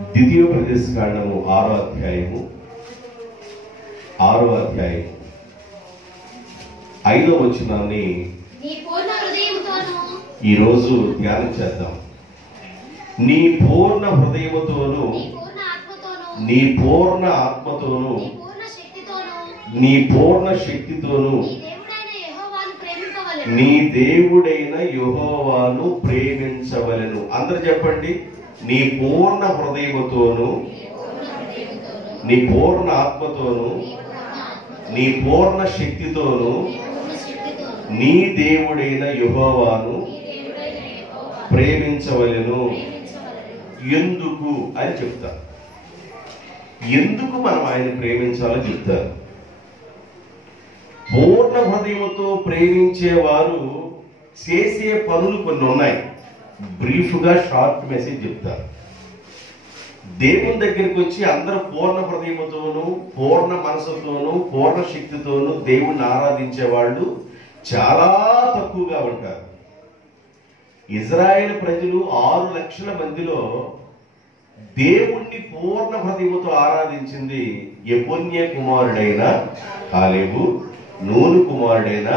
ద్వితీయోపదేశ కాండము 6వ అధ్యాయము 5వ వచనాన్ని ఈరోజు ధ్యానం చేద్దాం. నీ పూర్ణ హృదయముతోను, నీ పూర్ణ ఆత్మతోను, నీ పూర్ణ శక్తితోను నీ దేవుడైన యెహోవాను ప్రేమించవలెను. అందరూ చెప్పండి. నీ పూర్ణ హృదయముతోను, నీ పూర్ణ ఆత్మతోను, నీ పూర్ణ శక్తితోను నీ దేవుడైన యెహోవాను ప్రేమించవలెను. ఎందుకు అని చెప్తారు. ఎందుకు మనం ఆయన ప్రేమించాలో చెప్తారు. పూర్ణ హృదయముతో ప్రేమించేవారు చేసే పనులు కొన్ని ఉన్నాయి. బ్రీఫ్గా షార్ట్ మెసేజ్ చెప్తారు. దేవుని దగ్గరికి వచ్చి అందరూ పూర్ణ హృదయముతోనూ, పూర్ణ మనసుతోనూ, పూర్ణ శక్తితోనూ దేవుణ్ణి ఆరాధించే వాళ్ళు చాలా తక్కువగా ఉంటారు. ఇజ్రాయేల్ ప్రజలు 6 లక్షల మందిలో దేవుణ్ణి పూర్ణ హృదయముతో ఆరాధించింది యెఫున్నె కుమారుడైన కాలేబు, నూను కుమారుడైన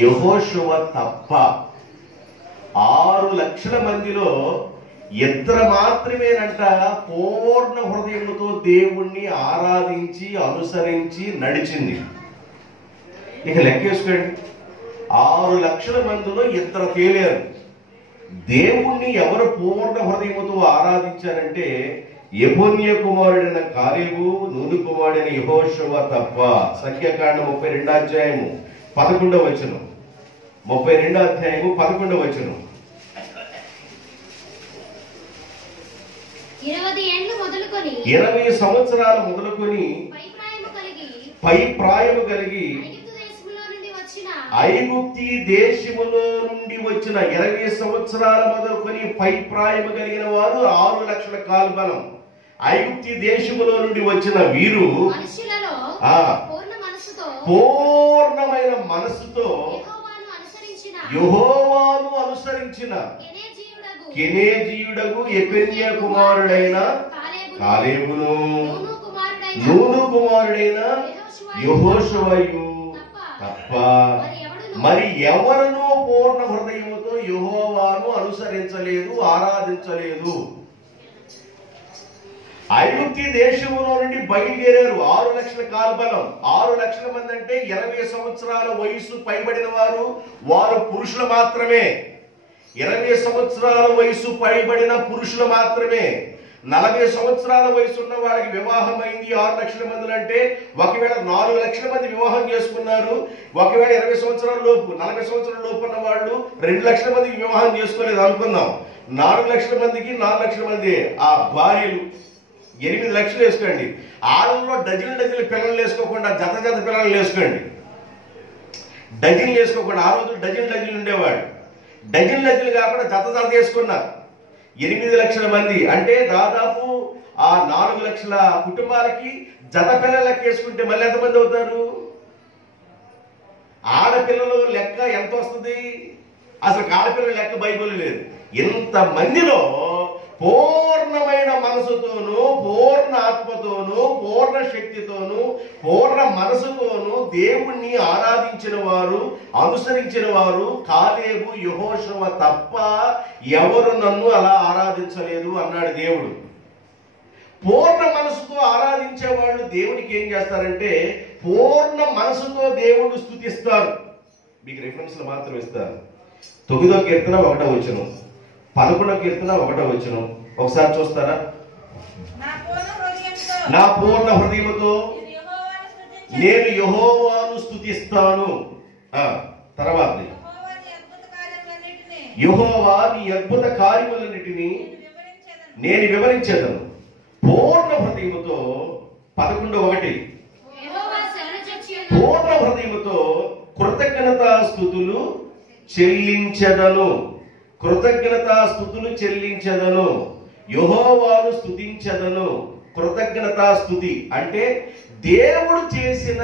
యెహోషువ తప్ప. 6 లక్షల మందిలో ఇద్దరు మాత్రమేనంట పూర్ణ హృదయముతో దేవుణ్ణి ఆరాధించి అనుసరించి నడిచింది. ఇక లెక్కేసుకోండి. 6 లక్షల మందిలో ఇద్దరు తేలారు. దేవుణ్ణి ఎవరు పూర్ణ హృదయముతో ఆరాధించారంటే యెఫున్నె కుమారుడైన కాలేబు, నూను కుమారుడైన యెహోషువ తప్ప. సంఖ్యాకాండం 32వ అధ్యాయము 11వ వచనం. 32వ అధ్యాయము 11వ వచనం. 20 సంవత్సరాలు మొదలుకొని పై ప్రాయము కలిగి ఐగుప్తి దేశములో నుండి వచ్చిన 20 సంవత్సరాల మొదలుకొని పై ప్రాయము కలిగిన వారు 6 లక్షల కాల్బలం. ఐగుప్తి దేశములో నుండి వచ్చిన వీరు పూర్ణమైన మనసుతో యెహోవాను అనుసరించిన కెనేజీయుడగు యెఫున్నె కుమారుడైన కాలేబును, నూను కుమారుడైన యెహోషువయు తప్ప మరి ఎవరునూ పూర్ణ హృదయముతో యెహోవాను అనుసరించలేదు, ఆరాధించలేదు. ఐగుప్తి దేశములో నుండి బయలుదేరారు 6 లక్షల కాల్బలం. 6 లక్షల మంది అంటే 20 సంవత్సరాల వయసు పైబడిన వారు, వారు పురుషులు మాత్రమే. 20 సంవత్సరాల వయసు పైబడిన పురుషులు మాత్రమే. 40 సంవత్సరాల వయసు ఉన్న వారికి వివాహం అయింది 6 లక్షల మంది అంటే. ఒకవేళ 4 లక్షల మంది వివాహం చేసుకున్నారు. ఒకవేళ 20 సంవత్సరాల లోపు, 40 సంవత్సరాల లోపు ఉన్న వాళ్ళు 2 లక్షల మందికి వివాహం చేసుకోలేదు అనుకుందాం. 4 లక్షల మందికి 4 లక్షల మంది ఆ భార్యలు 8 లక్షలు వేసుకోండి. ఆళ్ళలో డజన్లు పిల్లలు వేసుకోకుండా జత పిల్లలు వేసుకోండి. డజన్లు వేసుకోకుండా. ఆ రోజు డజన్లు ఉండేవాడు. డజన్లు కాకుండా జత వేసుకున్నారు. 8 లక్షల మంది అంటే దాదాపు ఆ 4 లక్షల కుటుంబాలకి జత పిల్లలు లెక్క వేసుకుంటే మళ్ళీ ఎంతమంది అవుతారు? ఆడపిల్లలు లెక్క ఎంత వస్తుంది? అసలు ఆడపిల్లల లెక్క బైబిల్ లేదు. ఇంత మందిలో పూర్ణమైన మనసుతోనూ, పూర్ణ ఆత్మతోనూ, పూర్ణ శక్తితోనూ, పూర్ణ మనసుతోనూ దేవుణ్ణి ఆరాధించిన వారు, అనుసరించిన వారు కాలేబు, యెహోషువ తప్ప ఎవరు నన్ను అలా ఆరాధించలేదు అన్నాడు దేవుడు. పూర్ణ మనసుతో ఆరాధించే వాళ్ళు దేవునికి ఏం చేస్తారంటే పూర్ణ మనసుతో దేవుడు స్తుతిస్తారు. మీకు రిఫరెన్స్లు మాత్రం ఇస్తారు. 9వ కీర్తన 1వ వచనం, 11వ కీర్తన 1వ వచనం. ఒకసారి చూస్తారా? నా పూర్ణ హృదయముతో నేను యెహోవాను స్తుతిస్తాను. తర్వాత యెహోవా నీ అద్భుత కార్యములన్నిటినీ నేను వివరించేదను పూర్ణ హృదయముతో. 11:1 పూర్ణ హృదయముతో కృతజ్ఞతాస్తుతులు చెల్లించెదను. కృతజ్ఞతాస్తుతులు చెల్లించెదను. యెహోవాను స్తుతించెదను. కృతజ్ఞతాస్తుతి అంటే దేవుడు చేసిన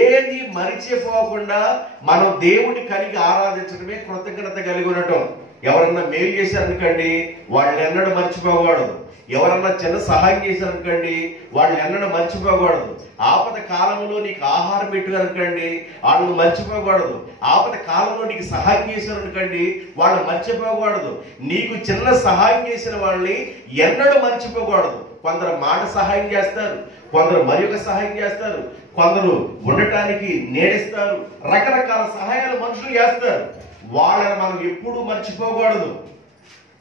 ఏది మరిచిపోకుండా మనం దేవుని కలిగి ఆరాధించడమే కృతజ్ఞత కలిగి ఉండటం. ఎవరన్నా మేలు చేశారనుకోండి, వాళ్ళని ఎన్నడూ మర్చిపోకూడదు. ఎవరన్నా చిన్న సహాయం చేశారనుకోండి, వాళ్ళని ఎన్నడూ మర్చిపోకూడదు. ఆపద కాలంలో నీకు ఆహారం పెట్టారనుకోండి, వాళ్ళని మర్చిపోకూడదు. ఆపద కాలంలో నీకు సహాయం చేశారనుకోండి, వాళ్ళని మర్చిపోకూడదు. నీకు చిన్న సహాయం చేసిన వాళ్ళని ఎన్నడూ మర్చిపోకూడదు. కొందరు మాట సహాయం చేస్తారు, కొందరు మరి ఒక సహాయం చేస్తారు, కొందరు ఉండటానికి నేడిస్తారు, రకరకాల సహాయాలు మనుషులు చేస్తారు. వాళ్ళని మనం ఎప్పుడూ మర్చిపోకూడదు.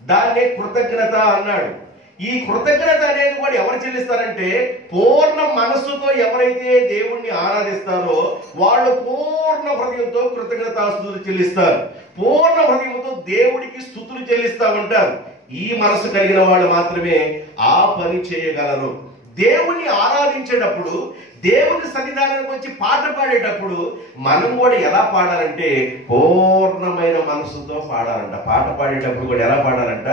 దాన్నే కృతజ్ఞత అన్నాడు. ఈ కృతజ్ఞత అనేది కూడా ఎవరు చెల్లిస్తారంటే, పూర్ణ మనస్సుతో ఎవరైతే దేవుణ్ణి ఆరాధిస్తారో వాళ్ళు పూర్ణ హృదయంతో కృతజ్ఞతాస్తుతులు చెల్లిస్తారు. పూర్ణ హృదయంతో దేవుడికి స్తుతులు చెల్లిస్తా ఉంటారు. ఈ మనసు కలిగిన వాళ్ళు మాత్రమే ఆ పని చేయగలరు. దేవుణ్ణి ఆరాధించేటప్పుడు, దేవుని సన్నిధానానికి వచ్చి పాట పాడేటప్పుడు మనం కూడా ఎలా పాడాలంటే పూర్ణమైన మనసుతో పాడాలంట. పాట పాడేటప్పుడు కూడా ఎలా పాడాలంట?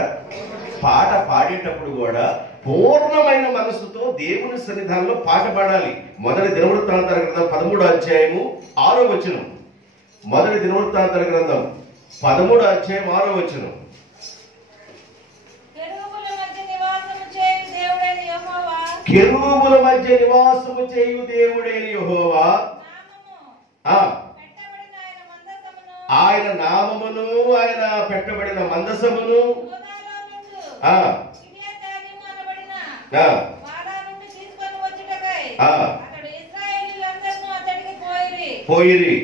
పాట పాడేటప్పుడు కూడా పూర్ణమైన మనసుతో దేవుని సన్నిధానంలో పాట పాడాలి. మొదటి దినవృత్తాంతాల గ్రంథం 13వ అధ్యాయము 6వ వచనం. మొదటి దినవృత్తాంతాల గ్రంథం 13వ అధ్యాయం 6వ వచనం. కెరూబుల మధ్య నివాసము చేయు దేవుడైన యెహోవా, ఆయన నామమును, ఆయన పెట్టబడిన మందసమును పోయిరి.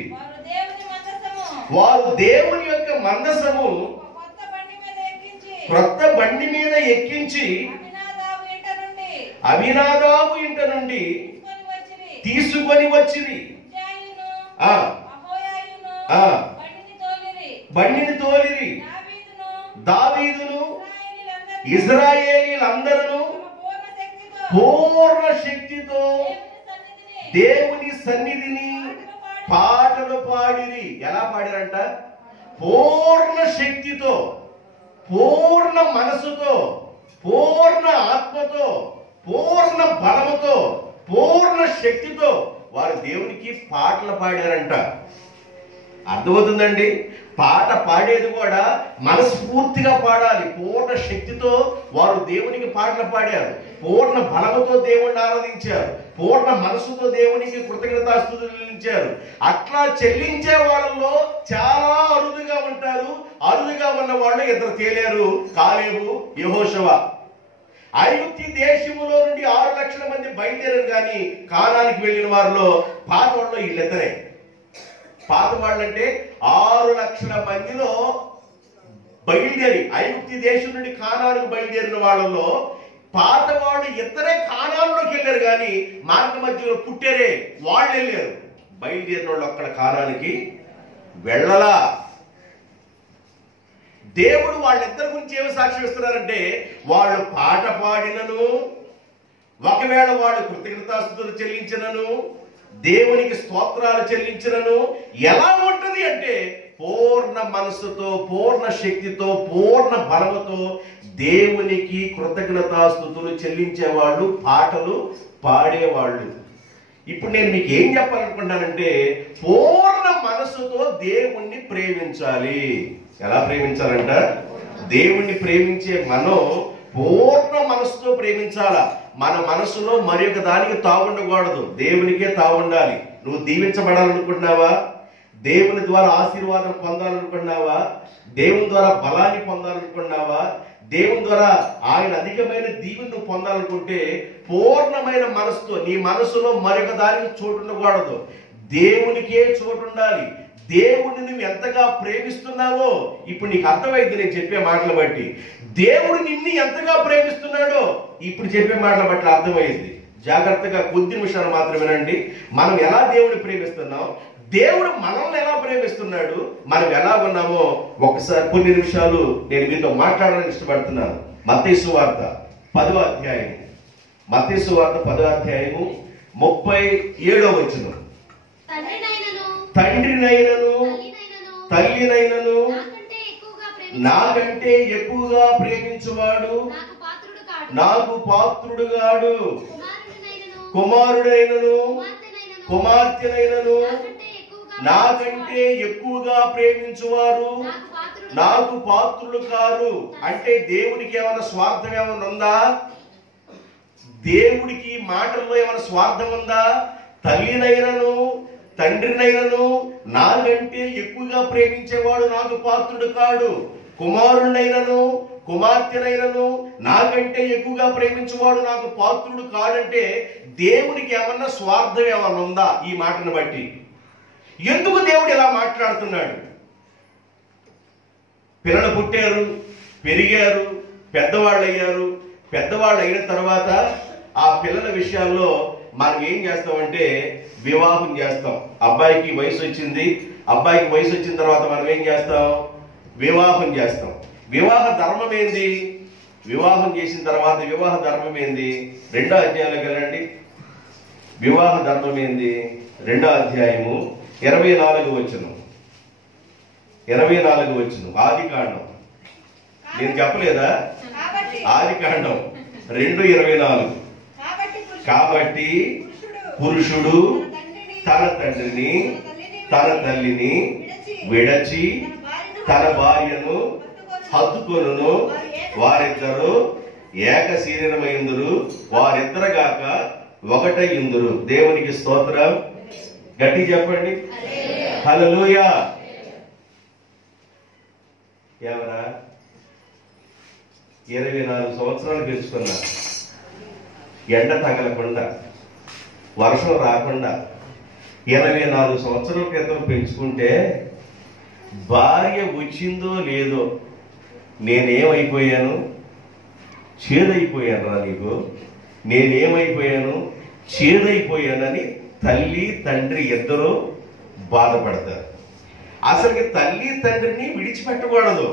వారు దేవుని యొక్క మందసము క్రొత్త బండి మీద ఎక్కించి అబీనాదాబు ఇంట నుండి తీసుకొని వచ్చిరి. బండిని తోలిరి. దావీదును ఇశ్రాయేలీయులందరూ పూర్ణ శక్తితో దేవుని సన్నిధిని పాటలు పాడిరి. ఎలా పాడిరంట? పూర్ణ శక్తితో, పూర్ణ మనసుతో, పూర్ణ ఆత్మతో, పూర్ణ బలముతో, పూర్ణ శక్తితో వారు దేవునికి పాటలు పాడారంట. అర్థమవుతుందండి? పాట పాడేది కూడా మనస్ఫూర్తిగా పాడాలి. పూర్ణ శక్తితో వారు దేవునికి పాటలు పాడారు. పూర్ణ బలముతో దేవుణ్ణి ఆరాధించారు. పూర్ణ మనసుతో దేవునికి కృతజ్ఞతాస్తుతులు చెల్లించారు. అట్లా చెల్లించే వాళ్ళలో చాలా అరుదుగా ఉంటారు. అరుదుగా ఉన్న వాళ్ళు ఇద్దరు తేలేరు, కాలేబు, యెహోషువ. ఐగుప్తు దేశములో నుండి 6 లక్షల మంది బయలుదేరారు, కానీ కానానికి వెళ్ళిన వారిలో పాత వాళ్ళు వీళ్ళిద్దరే. పాత వాళ్ళు అంటే 6 లక్షల మందిలో బయలుదేరి ఐగుప్తు దేశం నుండి కానానికి బయలుదేరిన వాళ్ళలో పాత వాళ్ళు ఇద్దరే కానాల్లోకి వెళ్ళారు, కానీ మార్గ మధ్యలో పుట్టారే వాళ్ళు వెళ్ళారు. బయలుదేరిన వాళ్ళు అక్కడ కానానికి వెళ్ళలా. దేవుడు వాళ్ళిద్దరి గురించి ఏమి సాక్ష్యం ఇస్తున్నారంటే, వాళ్ళు పాట పాడినను, ఒకవేళ వాళ్ళు కృతజ్ఞతాస్తుతులు చెల్లించినను, దేవునికి స్తోత్రాలు చెల్లించినను ఎలా ఉంటది అంటే, పూర్ణ మనసుతో, పూర్ణ శక్తితో, పూర్ణ బలముతో దేవునికి కృతజ్ఞతాస్తుతులు చెల్లించేవాళ్ళు, పాటలు పాడేవాళ్ళు. ఇప్పుడు నేను మీకు ఏం చెప్పాలనుకుంటానంటే, పూర్ణ మనసుతో దేవుణ్ణి ప్రేమించాలి. ఎలా ప్రేమించాలంట? దేవుణ్ణి ప్రేమించే మనం పూర్ణ మనసుతో ప్రేమించాలా. మన మనసులో మరి ఒక దానికి తావుండకూడదు, దేవునికే తావుండాలి. నువ్వు దీవించబడాలనుకుంటున్నావా? దేవుని ద్వారా ఆశీర్వాదం పొందాలనుకున్నావా? దేవుని ద్వారా బలాన్ని పొందాలనుకున్నావా? దేవుని ద్వారా ఆయన అధికమైన దీవెను పొందాలనుకుంటే పూర్ణమైన మనసుతో, నీ మనసులో మరొక దానికి చోటు ఉండకూడదు, దేవునికే చోటు ఉండాలి. దేవుడిని నువ్వు ఎంతగా ప్రేమిస్తున్నావో ఇప్పుడు నీకు అర్థమైంది నేను చెప్పే మాటలు బట్టి. దేవుడు నిన్ను ఎంతగా ప్రేమిస్తున్నాడో ఇప్పుడు చెప్పే మాటల బట్టి అర్థమైంది. జాగ్రత్తగా కొద్ది నిమిషాలు మాత్రమేనండి. మనం ఎలా దేవుడిని ప్రేమిస్తున్నాం, దేవుడు మనల్ని ఎలా ప్రేమిస్తున్నాడు, మనం ఎలా ఉన్నామో ఒకసారి కొన్ని నిమిషాలు నేను మీతో మాట్లాడాలని ఇష్టపడుతున్నాను. మత్తయి సువార్త 10వ అధ్యాయం, మత్తయి సువార్త 10వ అధ్యాయము 37వ వచనం. తండ్రినైనను తల్లినైనను నాకంటే ఎక్కువగా ప్రేమించువాడు నాకు పాత్రుడు గాడు. కుమారుడైనను కుమార్తెనైనను నాకంటే ఎక్కువగా ప్రేమించువారు నాకు పాత్రులు కారు అంటే దేవునికి ఏమైనా స్వార్థం ఏమైనా ఉందా? దేవుడికి మాటల్లో ఏమైనా స్వార్థం ఉందా? తల్లినైనను తండ్రినైనను నాకంటే ఎక్కువగా ప్రేమించేవాడు నాకు పాత్రుడు కాడు, కుమారుడైనను కుమార్తెనైనను నాకంటే ఎక్కువగా ప్రేమించేవాడు నాకు పాత్రుడు కాడంటే దేవునికి ఏమన్నా స్వార్థం ఏమన్నా ఉందా? ఈ మాటను బట్టి ఎందుకు దేవుడు ఇలా మాట్లాడుతున్నాడు? పిల్లలు పుట్టారు, పెరిగారు, పెద్దవాళ్ళు అయ్యారు. పెద్దవాళ్ళు అయిన తర్వాత ఆ పిల్లల విషయాల్లో మనం ఏం చేస్తామంటే వివాహం చేస్తాం. అబ్బాయికి వయసు వచ్చింది, అబ్బాయికి వయసు వచ్చిన తర్వాత మనం ఏం చేస్తాం? వివాహం చేస్తాం. వివాహ ధర్మం ఏంది? వివాహం చేసిన తర్వాత వివాహ ధర్మం ఏంది? 2వ అధ్యాయంలోకి వెళ్ళండి. వివాహ ధర్మం ఏంది? 2వ అధ్యాయము 24వ వచనం. 24వ వచనం ఆది కాండం. నేను చెప్పలేదా? ఆది కాండం 2:24. కాబట్టి పురుషుడు తన తండ్రిని తన తల్లిని విడచి తన భార్యను హత్తుకొనును, వారిద్దరు ఏక శరీరమైందురు, వారిద్దరుగాక ఒకటైందురు. దేవునికి స్తోత్రం. గట్టి చెప్పండి హల్లెలూయా. ఎవరా 24 సంవత్సరాలు పెంచుకున్నా, ఎండ తగలకుండా వర్షం రాకుండా 24 సంవత్సరాల క్రితం పెంచుకుంటే భార్య వచ్చిందో లేదో నేనేమైపోయాను? చేదైపోయాను రా నీకు, నేనేమైపోయాను? చేదైపోయానని తల్లి తండ్రి ఇద్దరు బాధపడతారు. అసలుకి తల్లి తండ్రిని విడిచిపెట్టకూడదు.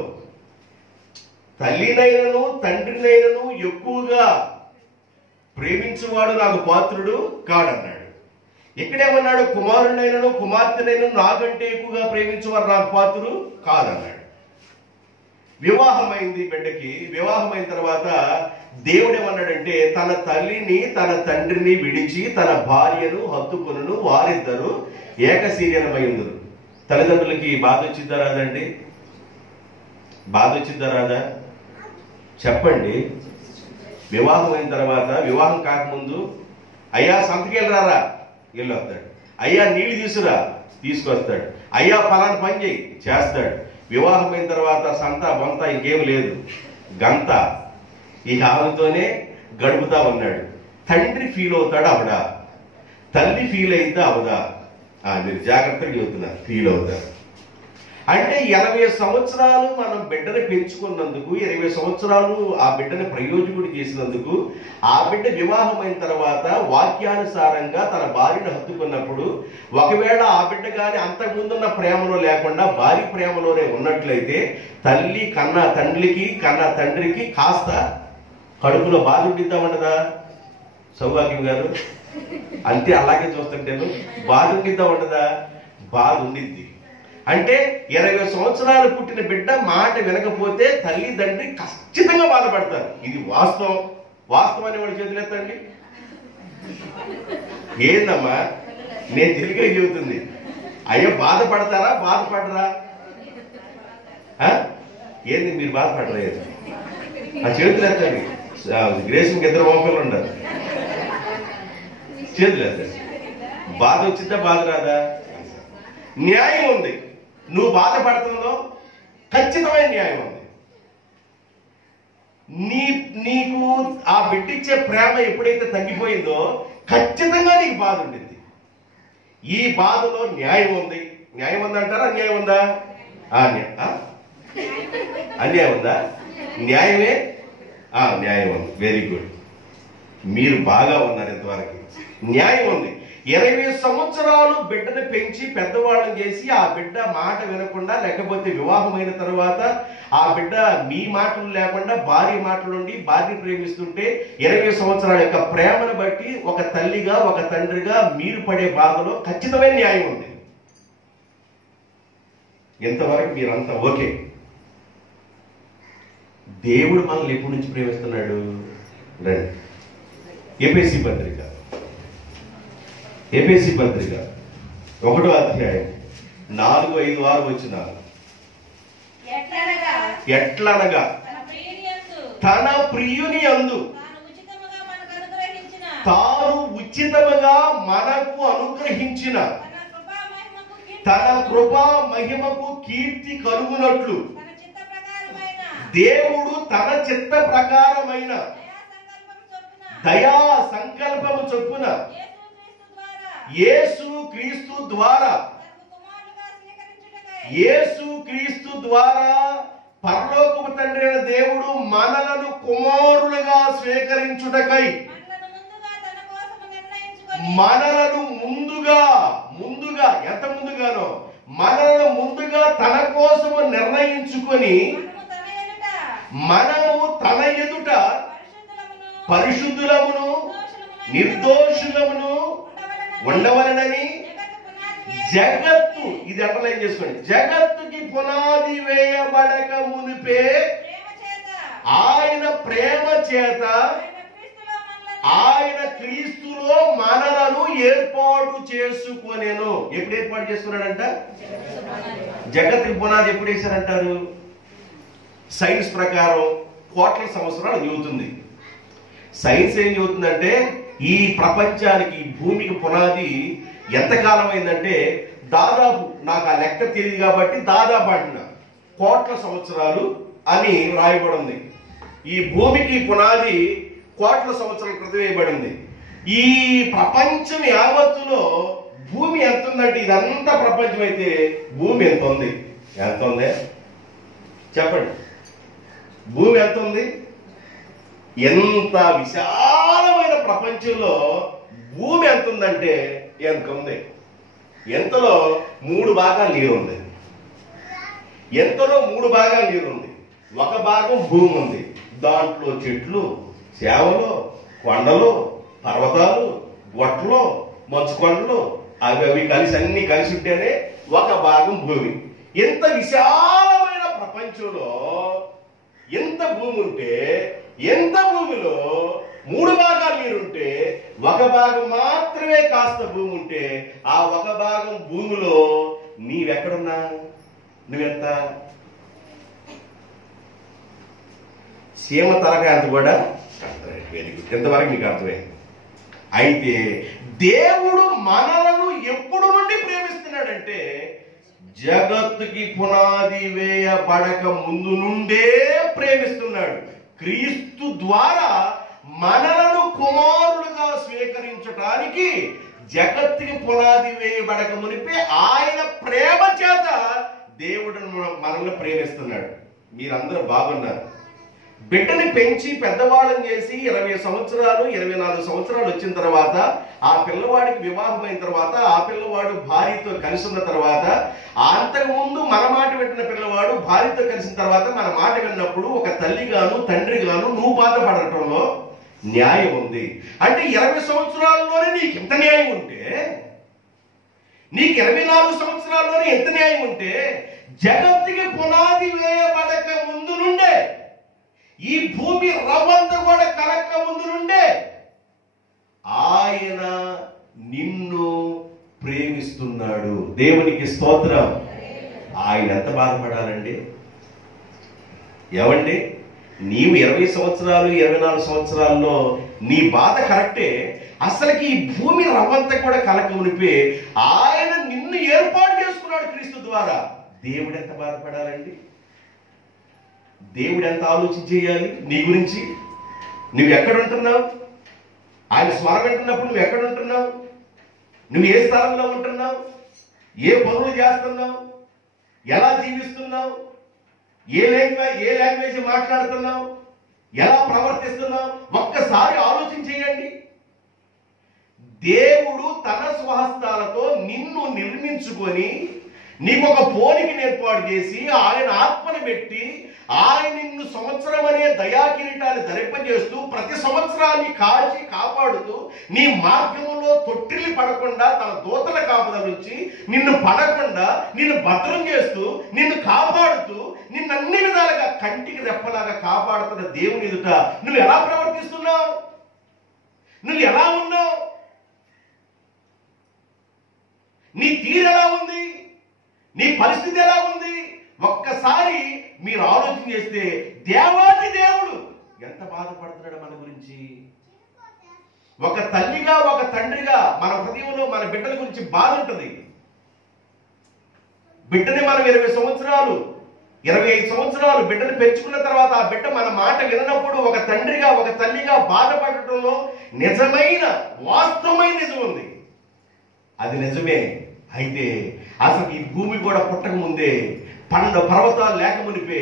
తల్లినైనను తండ్రినైనను ఎక్కువగా ప్రేమించువాడు నాకు పాత్రుడు కాడన్నాడు. ఇక్కడేమన్నాడు? కుమారుడైనను కుమార్తెనైనను నాకంటే ఎక్కువగా ప్రేమించువాడు నాకు పాత్రుడు కాదన్నాడు. వివాహమైంది బిడ్డకి. వివాహమైన తర్వాత దేవుడు ఏమన్నాడంటే తన తల్లిని తన తండ్రిని విడిచి తన భార్యను హత్తుకొనును, వారిద్దరు ఏక శరీరమైందురు. తల్లిదండ్రులకి బాధ వచ్చిద్దా రాదండి? బాధ వచ్చిద్దా రాదా? చెప్పండి. వివాహం అయిన తర్వాత, వివాహం కాకముందు అయ్యా సంతకెళ్ళి రారా, వెళ్ళి వస్తాడు. అయ్యా నీళ్లు తీసుకురా, తీసుకొస్తాడు. అయ్యా ఫలానా పని చేయి, చేస్తాడు. వివాహం అయిన తర్వాత సంత బొంత ఇంకేం లేదు, గంత ఈ ఆమెతోనే గడుపుతా ఉన్నాడు. తండ్రి ఫీల్ అవుతాడు అవడా? తల్లి ఫీల్ అయిద్దా అవదా? మీరు జాగ్రత్తగా చెబుతున్నారు, ఫీల్ అవుతారు. అంటే 80 సంవత్సరాలు మనం బిడ్డని పెంచుకున్నందుకు, 20 సంవత్సరాలు ఆ బిడ్డని ప్రయోజకుడు చేసినందుకు, ఆ బిడ్డ వివాహం అయిన తర్వాత వాక్యానుసారంగా తన భార్యను హత్తుకున్నప్పుడు, ఒకవేళ ఆ బిడ్డ కానీ అంతకుముందున్న ప్రేమలో లేకుండా భార్య ప్రేమలోనే ఉన్నట్లయితే తల్లి కన్నా తండ్రికి కన్నా తండ్రికి కాస్త కడుపులో బాధ ఉండిద్దా ఉండదా? సౌభాగ్యం గారు అంతే, అలాగే చూస్తుంటాను. బాధ ఉండిద్దా ఉండదా? బాధ ఉండిద్ది. అంటే 20 సంవత్సరాలు పుట్టిన బిడ్డ మాట వినకపోతే తల్లి తండ్రి ఖచ్చితంగా బాధపడతారు. ఇది వాస్తవం. వాస్తవం అని వాడు చేతులు ఎత్తండి. ఏందమ్మా నేను తెలుగులో చెబుతుంది? అయ్యో బాధపడతారా? బాధపడరా? ఏంది మీరు బాధపడలేదు? ఆ చేతులు ఎత్తండి. గ్రేసింగ్ 2 మోకాళ్ళు ఉండాలి. చేతులు ఎత్తండి. బాధ వచ్చిందా? బాధ రాదా? న్యాయం ఉంది. నువ్వు బాధపడుతుందో ఖచ్చితమైన న్యాయం ఉంది. నీకు ఆ బిడ్డిచ్చే ప్రేమ ఎప్పుడైతే తగ్గిపోయిందో ఖచ్చితంగా నీకు బాధ ఉండింది. ఈ బాధలో న్యాయం ఉంది. న్యాయం ఉందంటారా? అన్యాయం ఉందా? అన్యాయం ఉందా? న్యాయమే. న్యాయం ఉంది. వెరీ గుడ్, మీరు బాగా ఉన్నారు ఇంతవరకు. న్యాయం ఉంది. 20 సంవత్సరాలు బిడ్డను పెంచి పెద్దవాళ్ళని చేసి ఆ బిడ్డ మాట వినకుండా, లేకపోతే వివాహమైన తర్వాత ఆ బిడ్డ మీ మాటలు లేకుండా భార్య మాటలు ఉండి భార్య ప్రేమిస్తుంటే 20 సంవత్సరాల యొక్క ప్రేమను బట్టి ఒక తల్లిగా ఒక తండ్రిగా మీరు పడే బాధలో ఖచ్చితమైన న్యాయం ఉంది. ఎంతవరకు మీరంతా ఓకే. దేవుడు మనల్ని ఎప్పటి నుంచి ప్రేమిస్తున్నాడు? రండి, ఎఫెసీ పత్రిక 1వ అధ్యాయం 4, 5, 6 వచనాలు. ఎట్లనగా తన ప్రియుని యందు తాను ఉచితముగా మనకు అనుగ్రహించిన తన కృపా మహిమకు కీర్తి కలుగునట్లు దేవుడు తన చిత్త ప్రకారమైన దయా సంకల్పము చొప్పున యేసు క్రీస్తు ద్వారా పరలోకపు తండ్రి అయిన దేవుడు మనలను కుమారులుగా స్వీకరించుటకై మనలను ముందుగా ఎంత ముందుగానో మనలను ముందుగా తన కోసము నిర్ణయించుకొని మనము తన ఎదుట పరిశుద్ధులమును నిర్దోషులమును ఉండవలనని జగత్తు, ఇది అండర్లైన్ చేసుకోండి, జగత్తుకి పునాది వేయబడక మునిపే ఆయన ప్రేమ చేత ఆయన క్రీస్తులో మనలను ఏర్పాటు చేసుకొనెను. ఎప్పుడు ఏర్పాటు చేసుకున్నాడంట? జగత్తుకి పునాది ఎప్పుడు వేశారంటారు? సైన్స్ ప్రకారం కోట్ల సంవత్సరాలు చెబుతుంది. సైన్స్ ఏం చెబుతుందంటే ఈ ప్రపంచానికి, భూమికి పునాది ఎంతకాలం అయిందంటే దాదాపు, నాకు ఆ లెక్క తెలియదు కాబట్టి దాదాపు అంటున్నా, కోట్ల సంవత్సరాలు అని రాయబడింది. ఈ భూమికి పునాది కోట్ల సంవత్సరాల క్రితం వేయబడింది. ఈ ప్రపంచం యావత్తులో భూమి ఎంత ఉందంటే, ఇదంతా ప్రపంచం అయితే భూమి ఎంత ఉంది? ఎంత ఉంది చెప్పండి? భూమి ఎంత ఉంది? ఎంత విశాలమైన ప్రపంచంలో భూమి ఎంత ఉందంటే ఎంత ఉంది? ఎంతలో 3 భాగాలు నీరు ఉంది. ఎంతలో 3 భాగాలు నీరు ఉంది. ఒక భాగం భూమి ఉంది, దాంట్లో చెట్లు, చేవలు, కొండలు, పర్వతాలు, గొట్టలు, మంచు కొండలు, అవి కలిసి అన్ని కలిసి ఉంటేనే ఒక భాగం భూమి. ఎంత విశాలమైన ప్రపంచంలో ఎంత భూమి ఉంటే, ఎంత భూమిలో 3 భాగాలు నీరుంటే, ఒక భాగం మాత్రమే కాస్త భూమి ఉంటే, ఆ ఒక భాగం భూమిలో నీవెక్కడున్నా? నువ్వెంత? సీమ తలకాయ అంత కూడా ఎంతవరకు నీకు అర్థమైంది? అయితే దేవుడు మనలను ఎప్పుడు నుండి ప్రేమిస్తున్నాడంటే, జగత్తుకి పునాది వేయబడక ముందు నుండే ప్రేమిస్తున్నాడు. క్రీస్తు ద్వారా మనలను కుమారులుగా స్వీకరించడానికి జగత్తుకి పునాది వేయబడక మునిపే ఆయన ప్రేమ చేత దేవుడు మనల్ని ప్రేమిస్తున్నాడు. మీరందరూ బాగున్నారు. బిడ్డని పెంచి పెద్దవాళ్ళని చేసి 20 సంవత్సరాలు 24 సంవత్సరాలు వచ్చిన తర్వాత, ఆ పిల్లవాడికి వివాహం అయిన తర్వాత, ఆ పిల్లవాడు భార్యతో కలిసి ఉన్న తర్వాత, అంతకుముందు మన మాట వింటున్న పిల్లవాడు భార్యతో కలిసిన తర్వాత మన మాట విన్నప్పుడు ఒక తల్లిగాను తండ్రిగాను నువ్వు బాధపడటంలో న్యాయం ఉంది. అంటే 20 సంవత్సరాల్లోనే నీకు ఎంత న్యాయం ఉంటే, నీకు 24 సంవత్సరాల్లోనే ఎంత న్యాయం ఉంటే, జగత్తుకి పునాది వేయబడక ముందు నుండే, ఈ భూమి రవ్వంతా కూడా కలక్క ముందు నుండే ఆయన నిన్ను ప్రేమిస్తున్నాడు. దేవునికి స్తోత్రం. ఆయన ఎంత బాధపడాలండి? ఏమండి, నీవు 20 సంవత్సరాలు 24 సంవత్సరాల్లో నీ బాధ కరెక్టే. అసలుకి ఈ భూమి రవ్వంతా కూడా కలక మునిపే ఆయన నిన్ను ఏర్పాటు చేసుకున్నాడు క్రీస్తు ద్వారా. దేవుడు ఎంత బాధపడాలండి? దేవుడు ఎంత ఆలోచన చేయాలి నీ గురించి? నువ్వు ఎక్కడుంటున్నావు? ఆయన స్వరం వింటున్నప్పుడు నువ్వు ఎక్కడుంటున్నావు? నువ్వు ఏ స్థలంలో ఉంటున్నావు? ఏ పనులు చేస్తున్నావు? ఎలా జీవిస్తున్నావు? ఏ లాంగ్వేజ్ మాట్లాడుతున్నావు? ఎలా ప్రవర్తిస్తున్నావు? ఒక్కసారి ఆలోచన చేయండి. దేవుడు తన స్వహస్తాలతో నిన్ను నిర్మించుకొని నీకు ఒక పోలికను ఏర్పాటు చేసి ఆయన ఆత్మను పెట్టి ఆయన నిన్ను సంవత్సరం అనే దయా కిరీటాన్ని ధరింపజేస్తూ ప్రతి సంవత్సరాన్ని కాచి కాపాడుతూ నీ మార్గంలో తొట్టిల్లి పడకుండా తన దూతల కాపుదల నుంచి నిన్ను పడకుండా నిన్ను భద్రం చేస్తూ నిన్ను కాపాడుతూ నిన్ను అన్ని విధాలుగా కంటికి రెప్పలాగా కాపాడుతున్న దేవుని ఎదుట నువ్వు ఎలా ప్రవర్తిస్తున్నావు? నువ్వు ఎలా ఉన్నావు? నీ తీరు ఎలా ఉంది? నీ పరిస్థితి ఎలా ఉంది? ఒక్కసారి మీరు ఆలోచన చేస్తే దేవాది దేవుడు ఎంత బాధపడుతున్నాడు మన గురించి. ఒక తల్లిగా ఒక తండ్రిగా మన హృదయంలో మన బిడ్డల గురించి బాధ ఉంటుంది. బిడ్డని మనం 20 సంవత్సరాలు 25 సంవత్సరాలు బిడ్డను పెంచుకున్న తర్వాత ఆ బిడ్డ మన మాట వినప్పుడు ఒక తండ్రిగా ఒక తల్లిగా బాధపడటంలో నిజమైన వాస్తవమైన నిజం ఉంది. అది నిజమే. అయితే అసలు ఈ భూమి కూడా పుట్టక ముందే పర్వతాలు లేక మునిపే,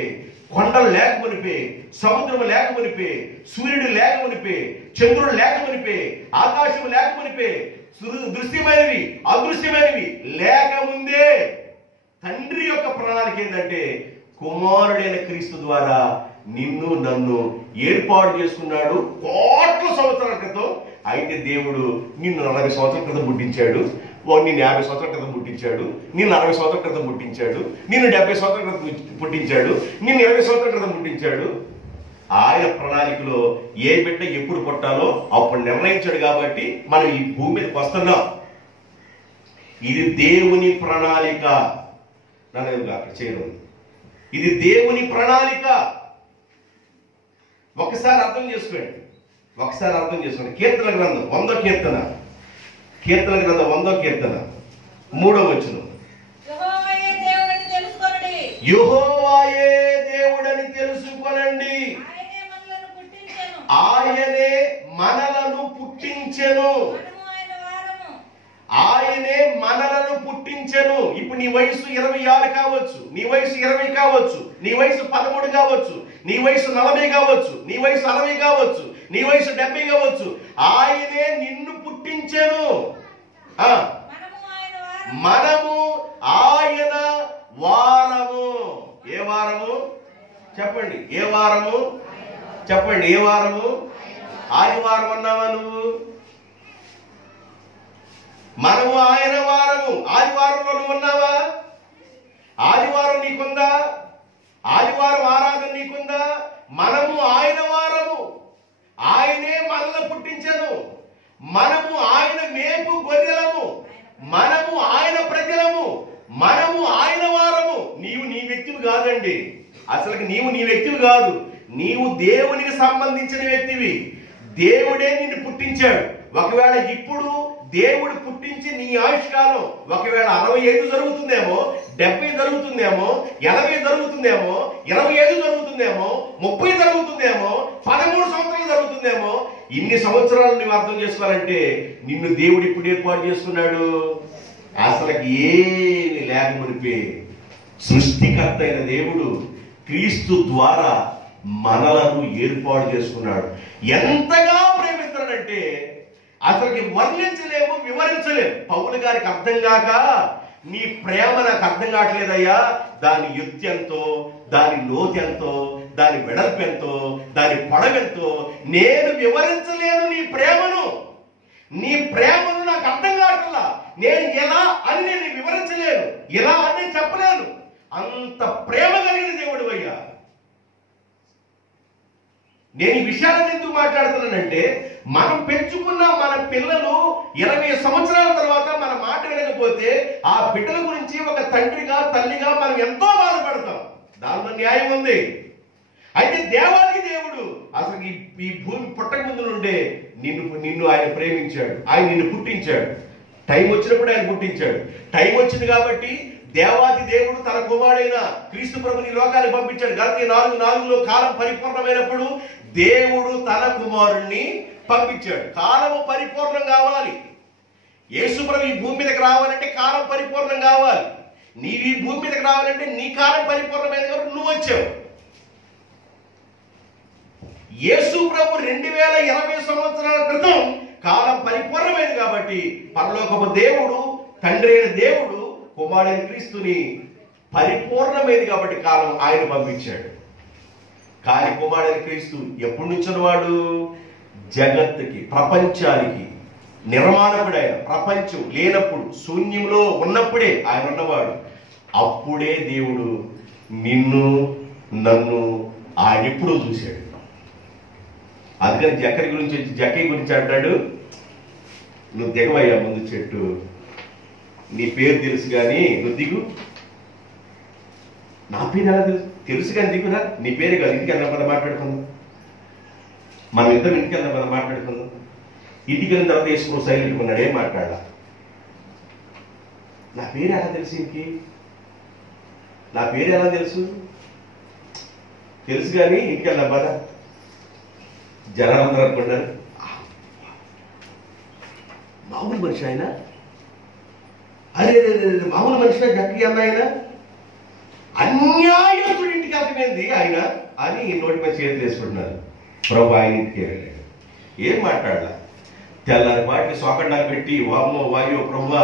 కొండలు లేక మునిపే, సముద్రం లేక మునిపే, సూర్యుడు లేక మునిపే, చంద్రుడు లేక మునిపే, ఆకాశం లేక మునిపే, దృశ్యమైనవి అదృశ్యమైనవి లేక ముందే తండ్రి యొక్క ప్రణాళిక ఏంటంటే కుమారుడైన క్రీస్తు ద్వారా నిన్ను నన్ను ఏర్పాటు చేసుకున్నాడు కోట్ల సంవత్సరాల క్రితం. అయితే దేవుడు నిన్ను 40 సంవత్సరాల క్రితం పుట్టించాడు, నిన్ను 50 సంవత్సరాల క్రితం పుట్టించాడు, నిన్ను 60 సంవత్సరాల క్రితం పుట్టించాడు, నిన్ను 70 సంవత్సరాల క్రితం పుట్టించాడు, నిన్ను 20 సంవత్సరాల క్రితం పుట్టించాడు. ఆయన ప్రణాళికలో ఏ బిడ్డ ఎప్పుడు పుట్టాలో అప్పుడు నిర్ణయించాడు. కాబట్టి మనం ఈ భూమి మీదకి వస్తున్నాం. ఇది దేవుని ప్రణాళిక. అక్కడ చేయడం ఇది దేవుని ప్రణాళిక. ఒకసారి అర్థం చేసుకోండి. కీర్తన గ్రంథం 100వ కీర్తన 100వ కీర్తన 3వ వచనం. యెహోవాయే దేవుడని తెలుసుకొనండి, ఆయనే మనలను పుట్టించెను. ఆయనే మనలను పుట్టించెను. ఇప్పుడు నీ వయసు 26 కావచ్చు, నీ వయసు 20 కావచ్చు, నీ వయసు 13 కావచ్చు, నీ వయసు 40 కావచ్చు, నీ వయసు 60 కావచ్చు, నీ వయసు 70 కావచ్చు. ఆయనే నిన్ను పుట్టించెను. మనము ఆయన వారము. ఏ వారము చెప్పండి? ఏ వారము చెప్పండి? ఏ వారము? ఆదివారం అన్నావా నువ్వు? మనము ఆయన వారము. ఆదివారంలో నువ్వు ఉన్నావా? ఆదివారం నీకుందా? ఆదివారం ఆరాధన నీకుందా? మనము ఆయన వారము. ఆయనే మనల్ని పుట్టించను. మనము ఆయన మేపు గొర్రెలము. మనము ఆయన ప్రజలము. మనము ఆయన వారము. నీవు నీ వ్యక్తివి కాదండి. అసలు నీవు నీ వ్యక్తివి కాదు. నీవు దేవునికి సంబంధించిన వ్యక్తివి. దేవుడే నిన్ను పుట్టించాడు. ఒకవేళ ఇప్పుడు దేవుడు పుట్టించి నీ ఆయుష్కాలం ఒకవేళ 65 జరుగుతుందేమో, 70 జరుగుతుందేమో, 80 జరుగుతుందేమో, 25 జరుగుతుందేమో, 30 జరుగుతుందేమో, 13 సంవత్సరాలు జరుగుతుందేమో. ఇన్ని సంవత్సరాలు నువ్వు అర్థం చేసుకోవాలంటే నిన్ను దేవుడు ఇప్పుడు ఏర్పాటు చేసుకున్నాడు. అసలు ఏమి లేక మునిపే సృష్టికర్త అయిన దేవుడు క్రీస్తు ద్వారా మనలను ఏర్పాటు చేసుకున్నాడు. ఎంతగా ప్రేమిస్తాడంటే అసలుకి వర్ణించలేము, వివరించలేము. పౌలు గారికి అర్థం కాక నీ ప్రేమ నాకు అర్థం కావట్లేదయ్యా, దాని ఎత్తు ఎంతో, దాని లోతు ఎంతో, దాని వెడల్పు ఎంతో, దాని పొడవెంతో నేను వివరించలేను. నీ ప్రేమను నాకు అర్థం కావట్లా. నేను ఎలా అని నేను వివరించలేను, ఎలా అని చెప్పలేను. అంత ప్రేమ కలిగిన దేవుడు అయ్యా. నేను ఈ విషయాలను ఎందుకు మాట్లాడుతున్నానంటే మనం పెంచుకున్న మన పిల్లలు 20 సంవత్సరాల తర్వాత మన మాట వినకపోతే ఆ బిడ్డల గురించి ఒక తండ్రిగా తల్లిగా మనం ఎంతో బాధపడతాం. దానిలో న్యాయం ఉంది. అయితే దేవాది దేవుడు అసలు ఈ భూమి పుట్టక ముందు నుండే నిన్ను ఆయన ప్రేమించాడు. ఆయన నిన్ను పుట్టించాడు. టైం వచ్చినప్పుడు ఆయన పుట్టించాడు. టైం వచ్చింది కాబట్టి దేవాది దేవుడు తన కుమారుడైన క్రీస్తు ప్రభుని లోకాన్ని పంపించాడు. గలతీ 4:4 కాలం పరిపూర్ణమైనప్పుడు దేవుడు తన కుమారుణ్ణి పంపించాడు. కాలము పరిపూర్ణం కావాలి. యేసు ప్రభు ఈ భూమి మీదకి రావాలంటే కాలం పరిపూర్ణం కావాలి. నీవు ఈ భూమి మీదకి రావాలంటే నీ కాలం పరిపూర్ణమైంది కాబట్టి నువ్వు వచ్చావు. యేసు ప్రభు 2020 సంవత్సరాల క్రితం కాలం పరిపూర్ణమైంది కాబట్టి పరలోకపు దేవుడు తండ్రి అయిన దేవుడు కుమారుడైన క్రీస్తుని పరిపూర్ణమైంది కాబట్టి కాలం ఆయన పంపించాడు. కానీ కుమారుడైన క్రీస్తు ఎప్పుడు నుంచున్నవాడు? జగత్తుకి, ప్రపంచానికి నిర్మాణకుడైన, ప్రపంచం లేనప్పుడు శూన్యంలో ఉన్నప్పుడే ఆయన ఉన్నవాడు. అప్పుడే దేవుడు నిన్ను నన్ను ఆయన ఎప్పుడూ చూశాడు. అందుకని జక్కయ్య గురించి అంటాడు, నువ్వు దిగవయ్యా ముందు చెట్టు, నీ పేరు తెలుసు కానీ నువ్వు దిగు. నా పేరు ఎలా తెలుసు? తెలుసు కానీ దిగురా, నీ పేరు కాదు, ఇంటికి వెళ్ళిన పద మాట్లాడుకుందాం, మనం ఇద్దరం ఇంటికి వెళ్ళిన పద మాట్లాడుకుందాం. ఇంటికి వెళ్ళిన తర్వాత వేసుకున్న సైలెంట్ ఉన్నాడు, ఏం మాట్లాడాల? నా పేరు ఎలా తెలుసు? ఇంటికి నా పేరు ఎలా తెలుసు? తెలుసు కానీ ఇంటికి వెళ్ళిన పద. జనాలందరూ అనుకున్నారు మామూలు మనిషి ఆయన, అరే మామూలు మనిషి గట్టి అన్న ఆయన, అన్యాయస్తుడి ఇంటికి అర్థమైంది ఆయన అని నోటి మీద చేతులు వేసుకుంటున్నారు. ప్రభు ఆయన ఇంటికి వెళ్ళాడు, ఏం మాట్లాడాల? తెల్లారి వాటిని సోకండాలు పెట్టి వామో వాయో ప్రభు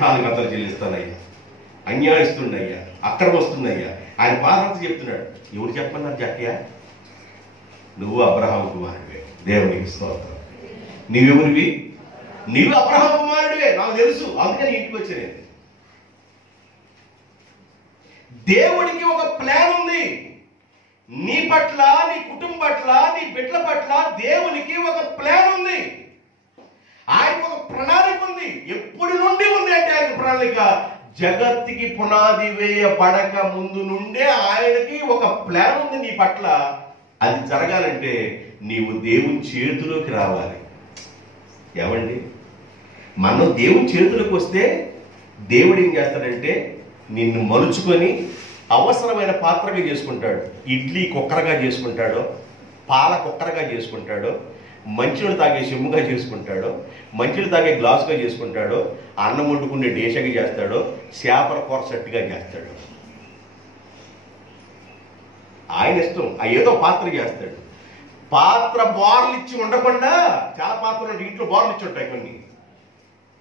4 వందలు చెల్లిస్తానయ్యా, అన్యాయస్తుండయ్యా, అక్కడ వస్తుందయ్యా ఆయన బాధంతా చెప్తున్నాడు. ఎవరు చెప్పన్నారు? జక్కయ్య, నువ్వు అబ్రహాము కుమారుడివే, దేవునికి స్తోత్రం. నువ్వెవరివి? నీవు అబ్రహాము కుమారుడివే, నాకు తెలుసు, అందుకని ఇంటికి వచ్చాను. దేవుడికి ఒక ప్లాన్ ఉంది నీ పట్ల, నీ కుటుంబం పట్ల, నీ బిడ్డల పట్ల. దేవునికి ఒక ప్లాన్ ఉంది, ఆయనకు ఒక ప్రణాళిక ఉంది. ఎప్పటి నుండి ఉంది అంటే ఆయన ప్రణాళిక జగత్తుకి పునాది వేయబడక ముందు నుండే ఆయనకి ఒక ప్లాన్ ఉంది నీ పట్ల. అది జరగాలంటే నీవు దేవుని చేతిలోకి రావాలి. ఏమండి, మనం దేవుని చేతులకు వస్తే దేవుడు ఏం చేస్తాడంటే నిన్ను మలుచుకొని అవసరమైన పాత్రగా చేసుకుంటాడు. ఇడ్లీ కుక్కరగా చేసుకుంటాడు, పాల కుక్కరగా చేసుకుంటాడు, మంచినీళ్ళు తాగే చెమ్ముగా చేసుకుంటాడు, మంచినీళ్ళు తాగే గ్లాసుగా చేసుకుంటాడు, అన్నం వండుకునే డేషగా చేస్తాడు, చేపల కూర సెట్టుగా చేస్తాడు. ఆయన ఇష్టం, ఏదో పాత్ర చేస్తాడు. పాత్ర బోర్లు ఇచ్చి ఉండకుండా, చాలా పాత్రలు ఇంట్లో బోర్లు ఇచ్చి ఉంటాయి కొన్ని,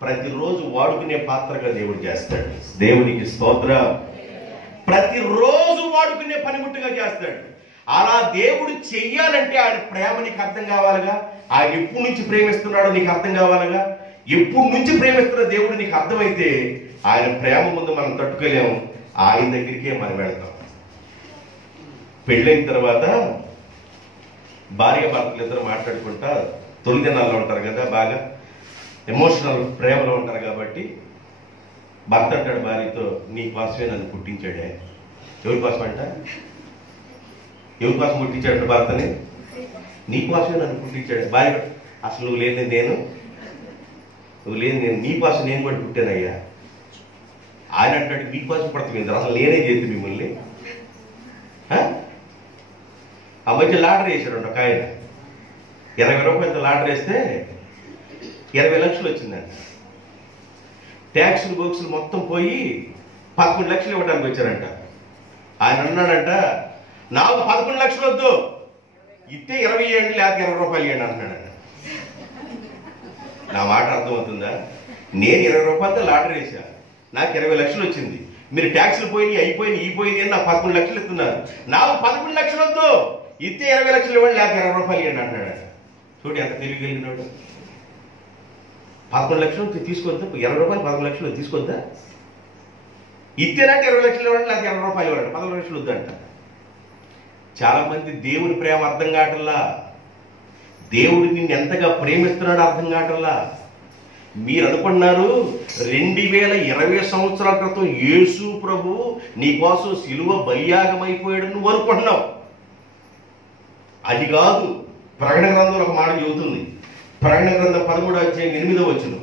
ప్రతిరోజు వాడుకునే పాత్రగా దేవుడు చేస్తాడు. దేవునికి స్తోత్రం. ప్రతిరోజు వాడుకునే పనిముట్టుగా చేస్తాడు. అలా దేవుడు చెయ్యాలంటే ఆయన ప్రేమ నీకు అర్థం కావాలిగా. ఆయన ఎప్పటి నుంచి ప్రేమిస్తున్నాడో నీకు అర్థం కావాలిగా. ఎప్పటి నుంచి ప్రేమిస్తున్న దేవుడు నీకు అర్థమైతే ఆయన ప్రేమ ముందు మనం తట్టుకోలేము, ఆయన దగ్గరికే మనం వెళ్తాం. పెళ్ళైన తర్వాత భార్య భర్తలు ఇద్దరు మాట్లాడుకుంటా తొలి దినాల్లో ఉంటారు కదా, బాగా ఎమోషనల్ ప్రేమలో ఉంటారు కాబట్టి భర్త అంటాడు భార్యతో, నీ కోసమే నన్ను పుట్టించాడే. ఎవరి కోసం అంట? ఎవరి కోసం పుట్టించాడు భర్తని? నీ కోసమే నన్ను పుట్టించాడు. భార్య, అసలు నువ్వు లేని నేను, నీ కోసం నేను కూడా పుట్టానయ్యా. ఆయన అంటాడు, మీ కోసం పుడతాం, అసలు నేనే చేతి మిమ్మల్ని. ఆ మధ్య లాటరీ వేసాడు ఒక ఆయన, 20 రూపాయలతో లాటరీ వేస్తే 20 లక్షలు వచ్చిందంట. ట్యాక్సులు బోక్సులు మొత్తం పోయి 11 లక్షలు ఇవ్వడానికి వచ్చారంట. ఆయన అన్నాడంట, నాకు 11 లక్షలు వద్దు, ఇస్తే 20 ఇవ్వండి, లేకపోతే 20 రూపాయలు ఇవ్వండి అంటున్నాడంట. నా మాట అర్థమవుతుందా? నేను 20 రూపాయలతో లాటరీ వేసా, నాకు 20 లక్షలు వచ్చింది. మీరు ట్యాక్సులు పోయి అయిపోయింది అని నాకు 11 లక్షలు ఇస్తున్నారు. నాకు 11 లక్షలు వద్దు, ఇస్తే 20 లక్షలు ఇవ్వండి, లేకపోతే 20 రూపాయలు ఇవ్వండి అంటున్నాడు. చూడు ఎంత తెలియగలిగినాడు. 11 లక్షలు తీసుకొద్దా? 20 రూపాయలు 11 లక్షలు తీసుకొద్దా? ఇస్తేనంటే 20 లక్షలు ఇవ్వండి, లేకపోతే 20 రూపాయలు ఇవ్వండి, 11 లక్షలు వద్దంట. చాలా మంది దేవుని ప్రేమ అర్థం కావటంలా, దేవుడు నిన్ను ఎంతగా ప్రేమిస్తున్నాడో అర్థం కావటంలా. మీరు అనుకున్నారు 2020 సంవత్సరాల క్రితం యేసు ప్రభు నీ కోసం సిలువ బలియాగమైపోయాడు నువ్వు అనుకుంటున్నావు. అది కాదు. ప్రకటన గ్రంథంలో ఒక మాట చెబుతుంది. ప్రకటన గ్రంథం 13వ అధ్యాయం 8వ వచనం.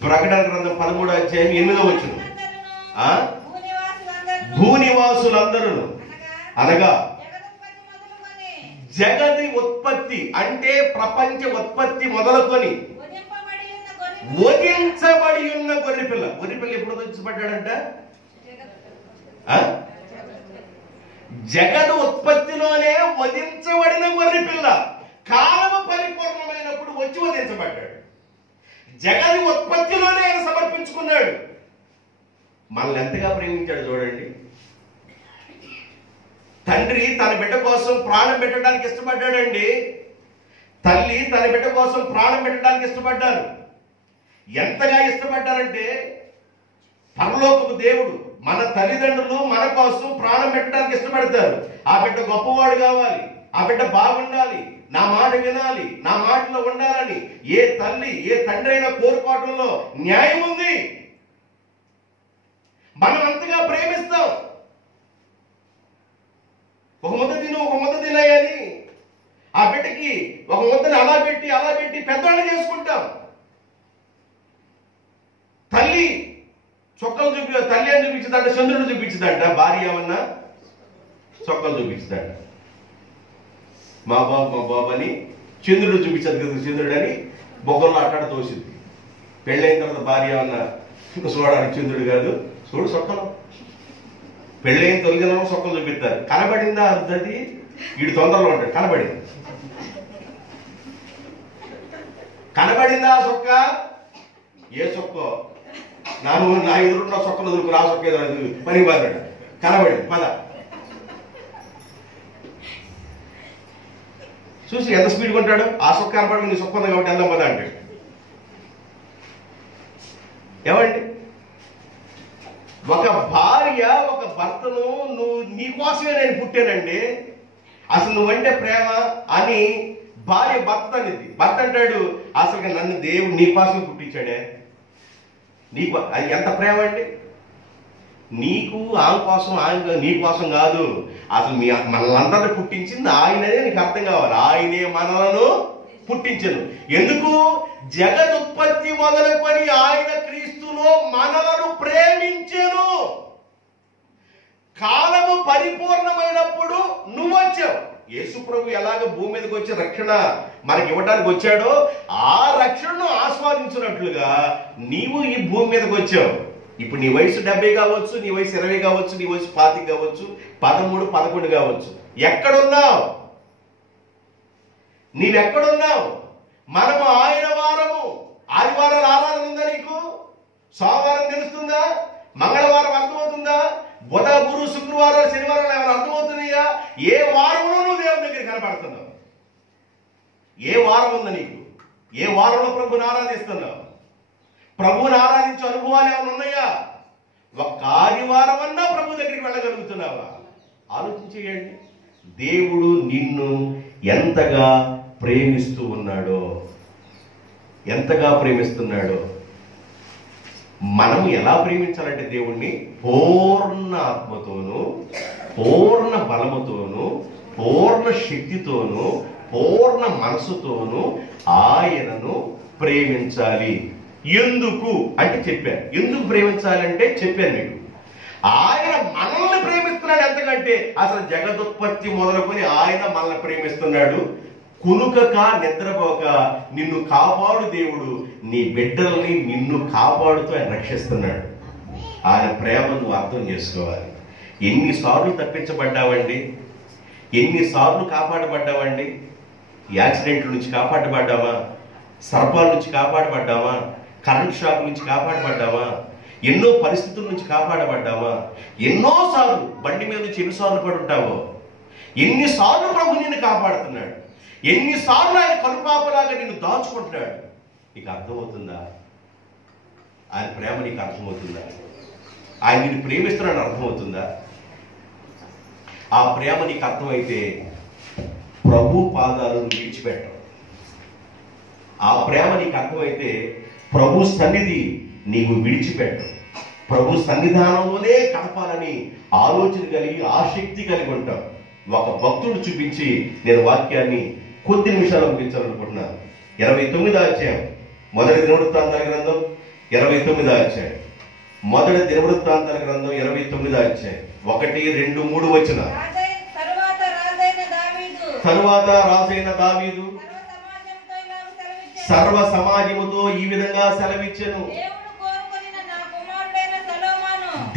ప్రకటన గ్రంథం 13వ అధ్యాయం 8వ వచనం. భూనివాసులందరూ అనగా జగతి ఉత్పత్తి అంటే ప్రపంచ ఉత్పత్తి మొదలుకొని వధించబడి ఉన్న గొర్రెపిల్ల. గొర్రెపిల్ల ఎప్పుడు వధించబడ్డాడంట? జగత్ ఉత్పత్తిలోనే వధించబడిన గొర్రెపిల్ల కాలము పరిపూర్ణమైనప్పుడు వచ్చి వధించబడ్డాడు. జగతి ఉత్పత్తిలోనే ఆయన సమర్పించుకున్నాడు. మనల్ని ఎంతగా ప్రేమించాడు చూడండి. తండ్రి తన బిడ్డ కోసం ప్రాణం పెట్టడానికి ఇష్టపడ్డాడండి. తల్లి తన బిడ్డ కోసం ప్రాణం పెట్టడానికి ఇష్టపడ్డారు. ఎంతగా ఇష్టపడ్డారంటే పరలోకపు దేవుడు మన తల్లిదండ్రులు మన కోసం ప్రాణం పెట్టడానికి ఇష్టపడతారు. ఆ బిడ్డ గొప్పవాడు కావాలి, ఆ బిడ్డ బాగుండాలి, నా మాట వినాలి, నా మాటలో ఉండాలని ఏ తల్లి ఏ తండ్రి అయినా కోరుకోవడంలో న్యాయం ఉంది. మనం అంతగా ప్రేమిస్తాం. ఒక ముద్ద తిను, ఒక ముద్ద తినాయని ఆ బిడ్డకి ఒక ముద్దని అలా పెట్టి పెద్దవాళ్ళు చేసుకుంటాం. తల్లి చొక్కలు తల్లి అని చూపించదంట, చంద్రుడు చూపించదంట, భార్య ఏమన్నా చొక్కలు చూపించదంట. మా బాబు అని చంద్రుడు చూపించదు కదా, చంద్రుడు అని బొగ్గల్లో అట్టాడ తోసింది. పెళ్ళైన తర్వాత భార్య ఏమన్నా చూడడానికి చంద్రుడు కాదు, చూడు చొక్కలు. పెళ్ళైన తొలిదిన చొక్కలు చూపిస్తారు. కనబడిందా అది వీడు తొందరలో ఉంటాడు. కనబడిందా ఆ చొక్క? ఏ చొక్కో నా ఎదురున్న చొక్కలు దొరుకు, నా చొక్క ఎదురు పని బాగాడు. కనబడింది పద చూసి ఎంత స్పీడ్ కొంటాడు. ఆ చొక్క కనపడి నీ చొక్క ఉంది కాబట్టి వెళ్దాం పద అంటాడు. ఏమండి, ఒక భార్య ఒక భర్తను నువ్వు నీకోసమే నేను పుట్టానండి, అసలు నువ్వంటే ప్రేమ అని భార్య భర్త అనేది. భర్త అంటాడు అసలు నన్ను దేవుడు నీకోసమే పుట్టించాడే. నీకు అది ఎంత ప్రేమ అండి. నీకు ఆమె కోసం, ఆయన నీ కోసం కాదు. అసలు మనల్ని పుట్టించింది ఆయననే నీకు అర్థం కావాలి. ఆయనే మనలను పుట్టించను. ఎందుకు? జగదుత్పత్తి మొదలుకొని ఆయన క్రీస్తులో మనలను ప్రేమించెను. కాలము పరిపూర్ణమైనప్పుడు నువ్వు వచ్చావు. యేసు ప్రభు ఎలాగ భూమి మీదకి వచ్చి రక్షణ మనకి ఇవ్వడానికి వచ్చాడో ఆ రక్షణను ఆస్వాదించినట్లుగా నీవు ఈ భూమి మీదకి వచ్చావు. ఇప్పుడు నీ వయసు 70 కావచ్చు, నీ వయసు 20 కావచ్చు, నీ వయసు 25 కావచ్చు, 13, 11 కావచ్చు. ఎక్కడున్నావు? నీవెక్కడున్నావు? మనము ఆయన వారము. ఆదివారాలు ఆరాధన ఉందా నీకు? సోమవారం తెలుస్తుందా? మంగళవారం అర్థమవుతుందా? బుధ, గురు, శుక్రవారాలు, శనివారాలు ఏమైనా అర్థమవుతున్నాయా? ఏ వారంలో నువ్వు దేవుని దగ్గర కనపడుతున్నావు? ఏ వారం ఉందా నీకు? ఏ వారంలో ప్రభుని ఆరాధిస్తున్నావు? ప్రభువుని ఆరాధించే అనుభవాలు ఏమైనా ఉన్నాయా? ఒక్క ఆదివారం అన్నా ప్రభు దగ్గరికి వెళ్ళగలుగుతున్నావా? ఆలోచించేయండి. దేవుడు నిన్ను ఎంతగా ప్రేమిస్తూ ఉన్నాడో, ఎంతగా ప్రేమిస్తున్నాడో. మనం ఎలా ప్రేమించాలంటే దేవుణ్ణి పూర్ణ ఆత్మతోనూ, పూర్ణ బలముతోనూ, పూర్ణ శక్తితోనూ, పూర్ణ మనసుతోనూ ఆయనను ప్రేమించాలి. ఎందుకు అంటే చెప్పాను. ఎందుకు ప్రేమించాలంటే చెప్పాను మీకు. ఆయన మనల్ని ప్రేమిస్తున్నాడు. ఎంతకంటే అసలు జగదుత్పత్తి మొదలుకొని ఆయన మనల్ని ప్రేమిస్తున్నాడు. కునుకక నిద్రపోక నిన్ను కాపాడు దేవుడు. నీ బిడ్డల్ని నిన్ను కాపాడుతూ ఆయన రక్షిస్తున్నాడు. ఆయన ప్రేమను నువ్వు అర్థం చేసుకోవాలి. ఎన్నిసార్లు తప్పించబడ్డావండి, ఎన్నిసార్లు కాపాడబడ్డావండి. యాక్సిడెంట్ల నుంచి కాపాడబడ్డామా, సర్పాల నుంచి కాపాడబడ్డామా, కరెంట్ షాక్ నుంచి కాపాడబడ్డామా, ఎన్నో పరిస్థితుల నుంచి కాపాడబడ్డామా. ఎన్నోసార్లు బండి మీద నుంచి ఎన్నిసార్లు పడి ఉంటావో, ఎన్నిసార్లు ప్రభు నిన్ను కాపాడుతున్నాడు, ఎన్నిసార్లు ఆయన కనుపాపలాగా నిన్ను దాచుకుంటున్నాడు. నీకు అర్థమవుతుందా? ఆయన ప్రేమ నీకు అర్థమవుతుందా? ఆయన నిన్ను ప్రేమిస్తున్నాడని అర్థమవుతుందా? ఆ ప్రేమ నీకు అర్థమైతే ప్రభు పాదాలను విడిచిపెట్టవు. ఆ ప్రేమ నీకు అర్థమైతే ప్రభు సన్నిధి నీవు విడిచిపెట్టవు. ప్రభు సన్నిధానంలోనే కలపాలని ఆలోచన కలిగి ఆసక్తి కలిగి ఉంటావు. ఒక భక్తుడు చూపించి నేను వాక్యాన్ని కొద్ది నిమిషాలు ముగించాలనుకుంటున్నాను. 29వ అధ్యాయం మొదటి దినవృత్తాంతాల గ్రంథం 29వ అధ్యాయం, మొదటి దినవృత్తాంతాల గ్రంథం 29వ అధ్యాయం 1, 2, 3 వచనాలు. తరువాత రాజైన దావీదు సర్వ సమాజముతో ఈ విధంగా సెలవిచ్చెను.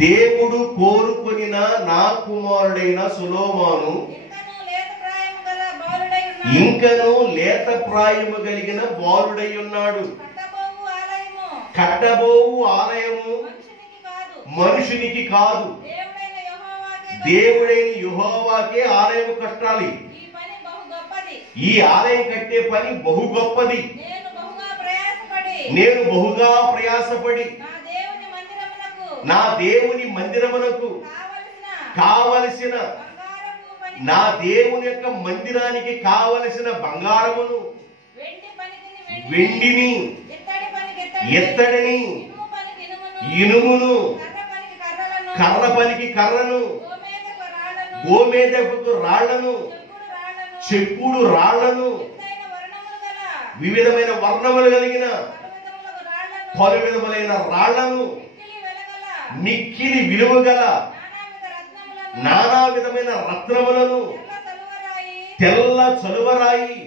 దేవుడు కోరుకొనిన నా కుమారుడైన సొలొమోను ఇంకను లేత ప్రాయము కలిగిన బాలుడై ఉన్నాడు. కట్టబోవు ఆలయము మనుషునికి కాదు, దేవుడైన యెహోవాకే ఆలయము కట్టాలి. ఈ ఆలయం కట్టే పని బహు గొప్పది. నేను బహుగా ప్రయాసపడి నా దేవుని మందిరమునకు కావలసిన, నా దేవుని యొక్క మందిరానికి కావలసిన బంగారమును, వెండిని, ఎత్తడిని, ఇనుమును, కర్ర పనికి కర్రను, గోమేదకపు రాళ్లను, చెప్పుడు రాళ్లను, వివిధమైన వర్ణములు కలిగిన పలు విధములైన రాళ్లను, మిక్కిలి విలువ గల నానా విధమైన రత్నములను, తెల్ల చలువరాయి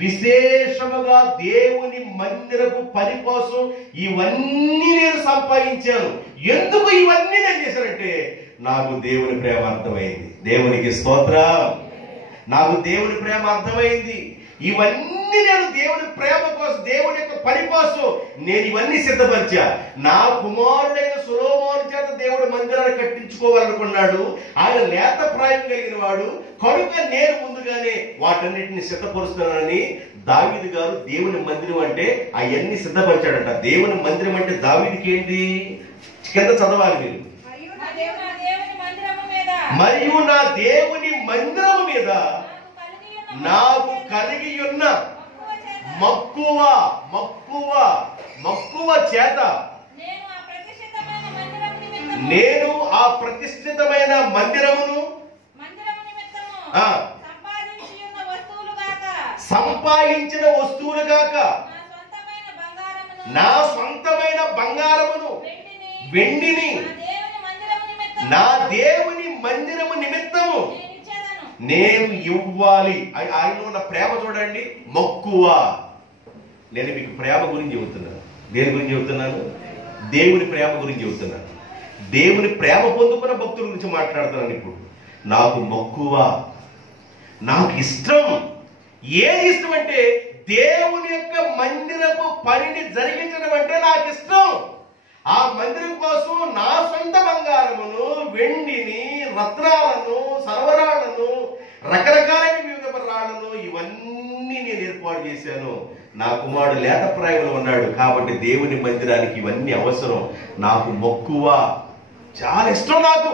విశేషముగా దేవుని మందిరపు పని కోసం ఇవన్నీ నేను సంపాదించాను. ఎందుకు ఇవన్నీ నేను చేశానంటే నాకు దేవుని ప్రేమ అర్థమైంది. దేవునికి స్తోత్రం. నాకు దేవుని ప్రేమ అర్థమైంది. ఇవన్నీ నేను దేవుని ప్రేమ కోసం, దేవుని యొక్క పని కోసం నేను ఇవన్నీ సిద్ధపరిచా. నా కుమారుడైన సొలొమోను చేత దేవుడు మందిరాన్ని కట్టించుకోవాలనుకున్నాడు. ఆయన లేత ప్రాయం కలిగిన వాడు కనుక నేను ముందుగానే వాటన్నిటిని సిద్ధపరుస్తున్నానని దావీదు గారు దేవుని మందిరం అంటే అవన్నీ సిద్ధపరిచాడట. దేవుని మందిరం అంటే దావీదుకి ఏంటి? కింద చదవాలి మీరు. మరియు నా దేవుని మందిరము మీద నాకు కలిగి ఉన్న మక్కువ చేత నేను ఆ ప్రతిష్ఠితమైన మందిరమును సంపాదించిన వస్తువులు గాక నా సొంతమైన బంగారమును వెండిని నా దేవుని మందిరము నిమిత్తము నేను ఇవ్వాలి. ఆయన ఉన్న ప్రేమ చూడండి, మక్కువ. నేను మీకు ప్రేమ గురించి చెబుతున్నాను. దేని గురించి చెబుతున్నాను? దేవుని ప్రేమ గురించి చెబుతున్నాను. దేవుని ప్రేమ పొందుకున్న భక్తుల గురించి మాట్లాడుతున్నాను. ఇప్పుడు నాకు మక్కువ, నాకు ఇష్టం. ఏది ఇష్టం అంటే దేవుని యొక్క మందిరపు పనిని జరిగించడం అంటే నాకు ఇష్టం. ఆ మందిరం కోసం నా సొంత బంగారమును, వెండిని, రత్నాలను, సర్వరాళ్లను, రకరకాలైన వివిధ రాళ్లను ఇవన్నీ నేను ఏర్పాటు చేశాను. నా కుమారుడు లేత ప్రాయంలో ఉన్నాడు కాబట్టి దేవుని మందిరానికి ఇవన్నీ అవసరం. నాకు మక్కువ, చాలా ఇష్టం. నాకు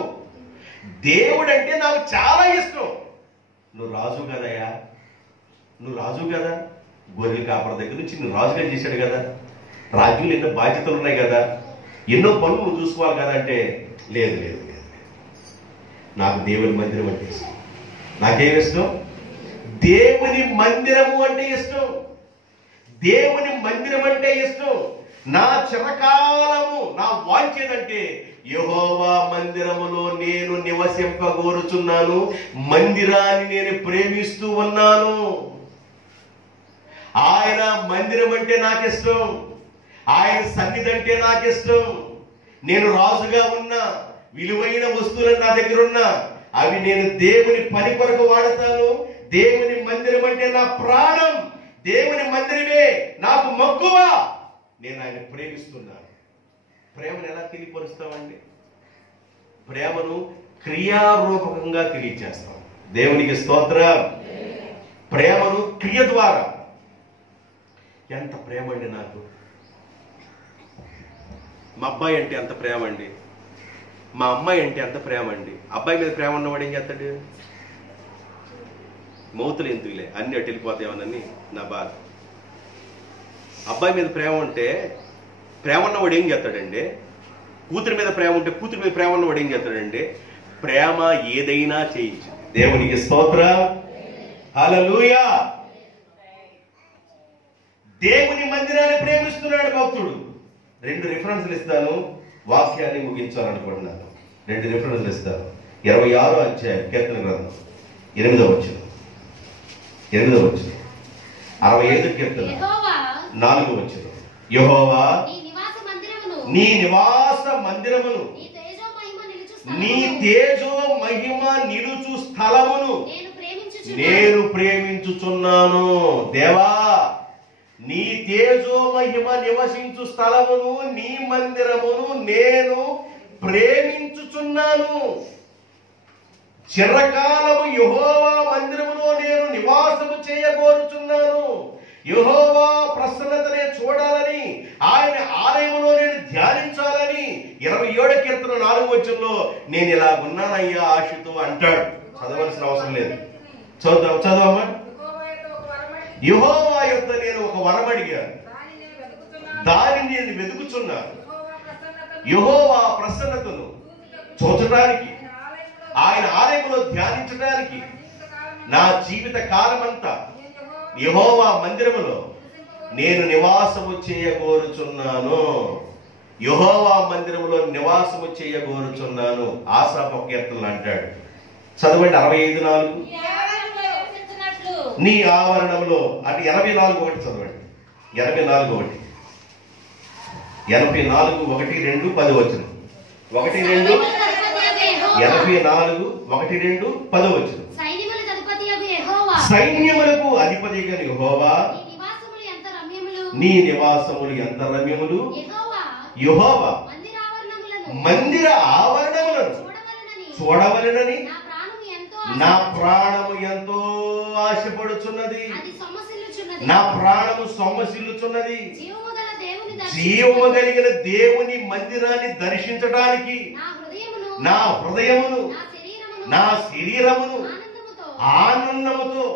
దేవుడు అంటే నాకు చాలా ఇష్టం. నువ్వు రాజు కదయ్యా, నువ్వు రాజు కదా, గొర్రెలు కాపర దగ్గర నుంచి నువ్వు రాజుగా చేశాడు కదా, రాజ్యంలో ఎన్నో బాధ్యతలు ఉన్నాయి కదా, ఎన్నో పనులు నువ్వు చూసుకోవాలి కదా అంటే లేదు లేదు లేదు, నాకు దేవుని మందిరం అంటే ఇష్టం. నాకేం ఇష్టం? దేవుని మందిరము అంటే ఇష్టం. దేవుని మందిరం అంటే ఇష్టం. నా చిరకాలము నా వాంఛేదంటే యెహోవా మందిరములో నేను నివసింపగోరుచున్నాను. మందిరాన్ని నేను ప్రేమిస్తూ ఉన్నాను. ఆయన మందిరం అంటే నాకు ఇష్టం. ఆయన సన్నిధి అంటే నాకు ఇష్టం. నేను రాజుగా ఉన్నా, విలువైన వస్తువులు నా దగ్గర ఉన్నా, అవి నేను దేవుని పని కొరకు వాడతాను. దేవుని మందిరం అంటే నా ప్రాణం. దేవుని మందిరమే నాకు మక్కువ. నేను ఆయన ప్రేమిస్తున్నాను. ప్రేమను ఎలా తెలియపరుస్తామండి? ప్రేమను క్రియారూపకంగా తెలియచేస్తాం. దేవునికి స్తోత్రం. ప్రేమను క్రియ ద్వారా. ఎంత ప్రేమ అండి నాకు. మా అబ్బాయి అంటే ఎంత ప్రేమ అండి. మా అమ్మాయి అంటే ఎంత ప్రేమ అండి. అబ్బాయి మీద ప్రేమ ఉన్నవాడు ఏం చేస్తాడు? మౌతులు ఎందుకులే, అన్ని అటు వెళ్ళిపోతాయేమోనని నా బాధ. అబ్బాయి మీద ప్రేమ ఉంటే ప్రేమ ఉన్నవాడు ఏం చేస్తాడండి? కూతురి మీద ప్రేమ ఉంటే కూతురి మీద ప్రేమ ఉన్నవాడు ఏం చేస్తాడండి? ప్రేమ ఏదైనా చేయొచ్చు. దేవునికి స్తోత్రం. హల్లెలూయా. దేవుని మందిరాన్ని ప్రేమిస్తున్నాడు భక్తుడు. 2 రిఫరెన్స్లు ఇస్తాను, వాక్యాన్ని ముగించాలనుకుంటున్నాను. 2 రిఫరెన్స్లు ఇస్తాను. 26వ అధ్యాయం కీర్తన గ్రంథం 8వ వచనం, 65 కీర్తన 4వ వచనం. యెహోవా నీ నివాస మందిరమును, నీ తేజో మహిమ నిలుచు స్థలమును నేను ప్రేమించుచున్నాను. దేవా, నీ తేజో మహిమ నివసించు స్థలమును, నీ మందిరమును నేను ప్రేమించుచున్నాను. చిరకాలము యెహోవా మందిరములో నేను నివాసము చేయగోరుచున్నాను. యెహోవా ప్రసన్నతనే చూడాలని, ఆయన ఆలయములో నేను ధ్యానించాలని 27 కీర్తన 4వ వచనంలో నేను ఇలా ఉన్నానయ్యా ఆశతో అంటాడు. చదవలసిన అవసరం లేదు. చదవమ్మా. యెహోవా యొద్ద నేను ఒక వరం అడిగాను, దానిని నేను వెతుకుచున్నాను. యెహోవా ప్రసన్నతను చూచడానికి ఆయన ఆలయంలో ధ్యానించడానికి నా జీవిత కాలమంతా యెహోవా మందిరములో నేను నివాసము చేయగోరుచున్నాను. యెహోవా మందిరములో నివాసము చేయగోరుచున్నాను. ఆసాపు కీర్తనలు అంటాడు. చదవండి 65:4. నీ ఆవరణంలో అంటే 84:1 చదవండి. 84:1 84:1-2 10 వచనం. 1-2 84:1-2 10 వచనం. సైన్యములకు అధిపతిగా యెహోవా నీ నివాసములు ఎంత రమ్యములు. యెహోవా మందిర ఆవరణములను చూడవలెనని నా ప్రాణము ఎంతో ఆశపడుచున్నది. నా ప్రాణము సొమ్మసిల్లుచున్నది. జీవము కలిగిన దేవుని మందిరాన్ని దర్శించడానికి నా హృదయమును నా శరీరమును ఆనందముతో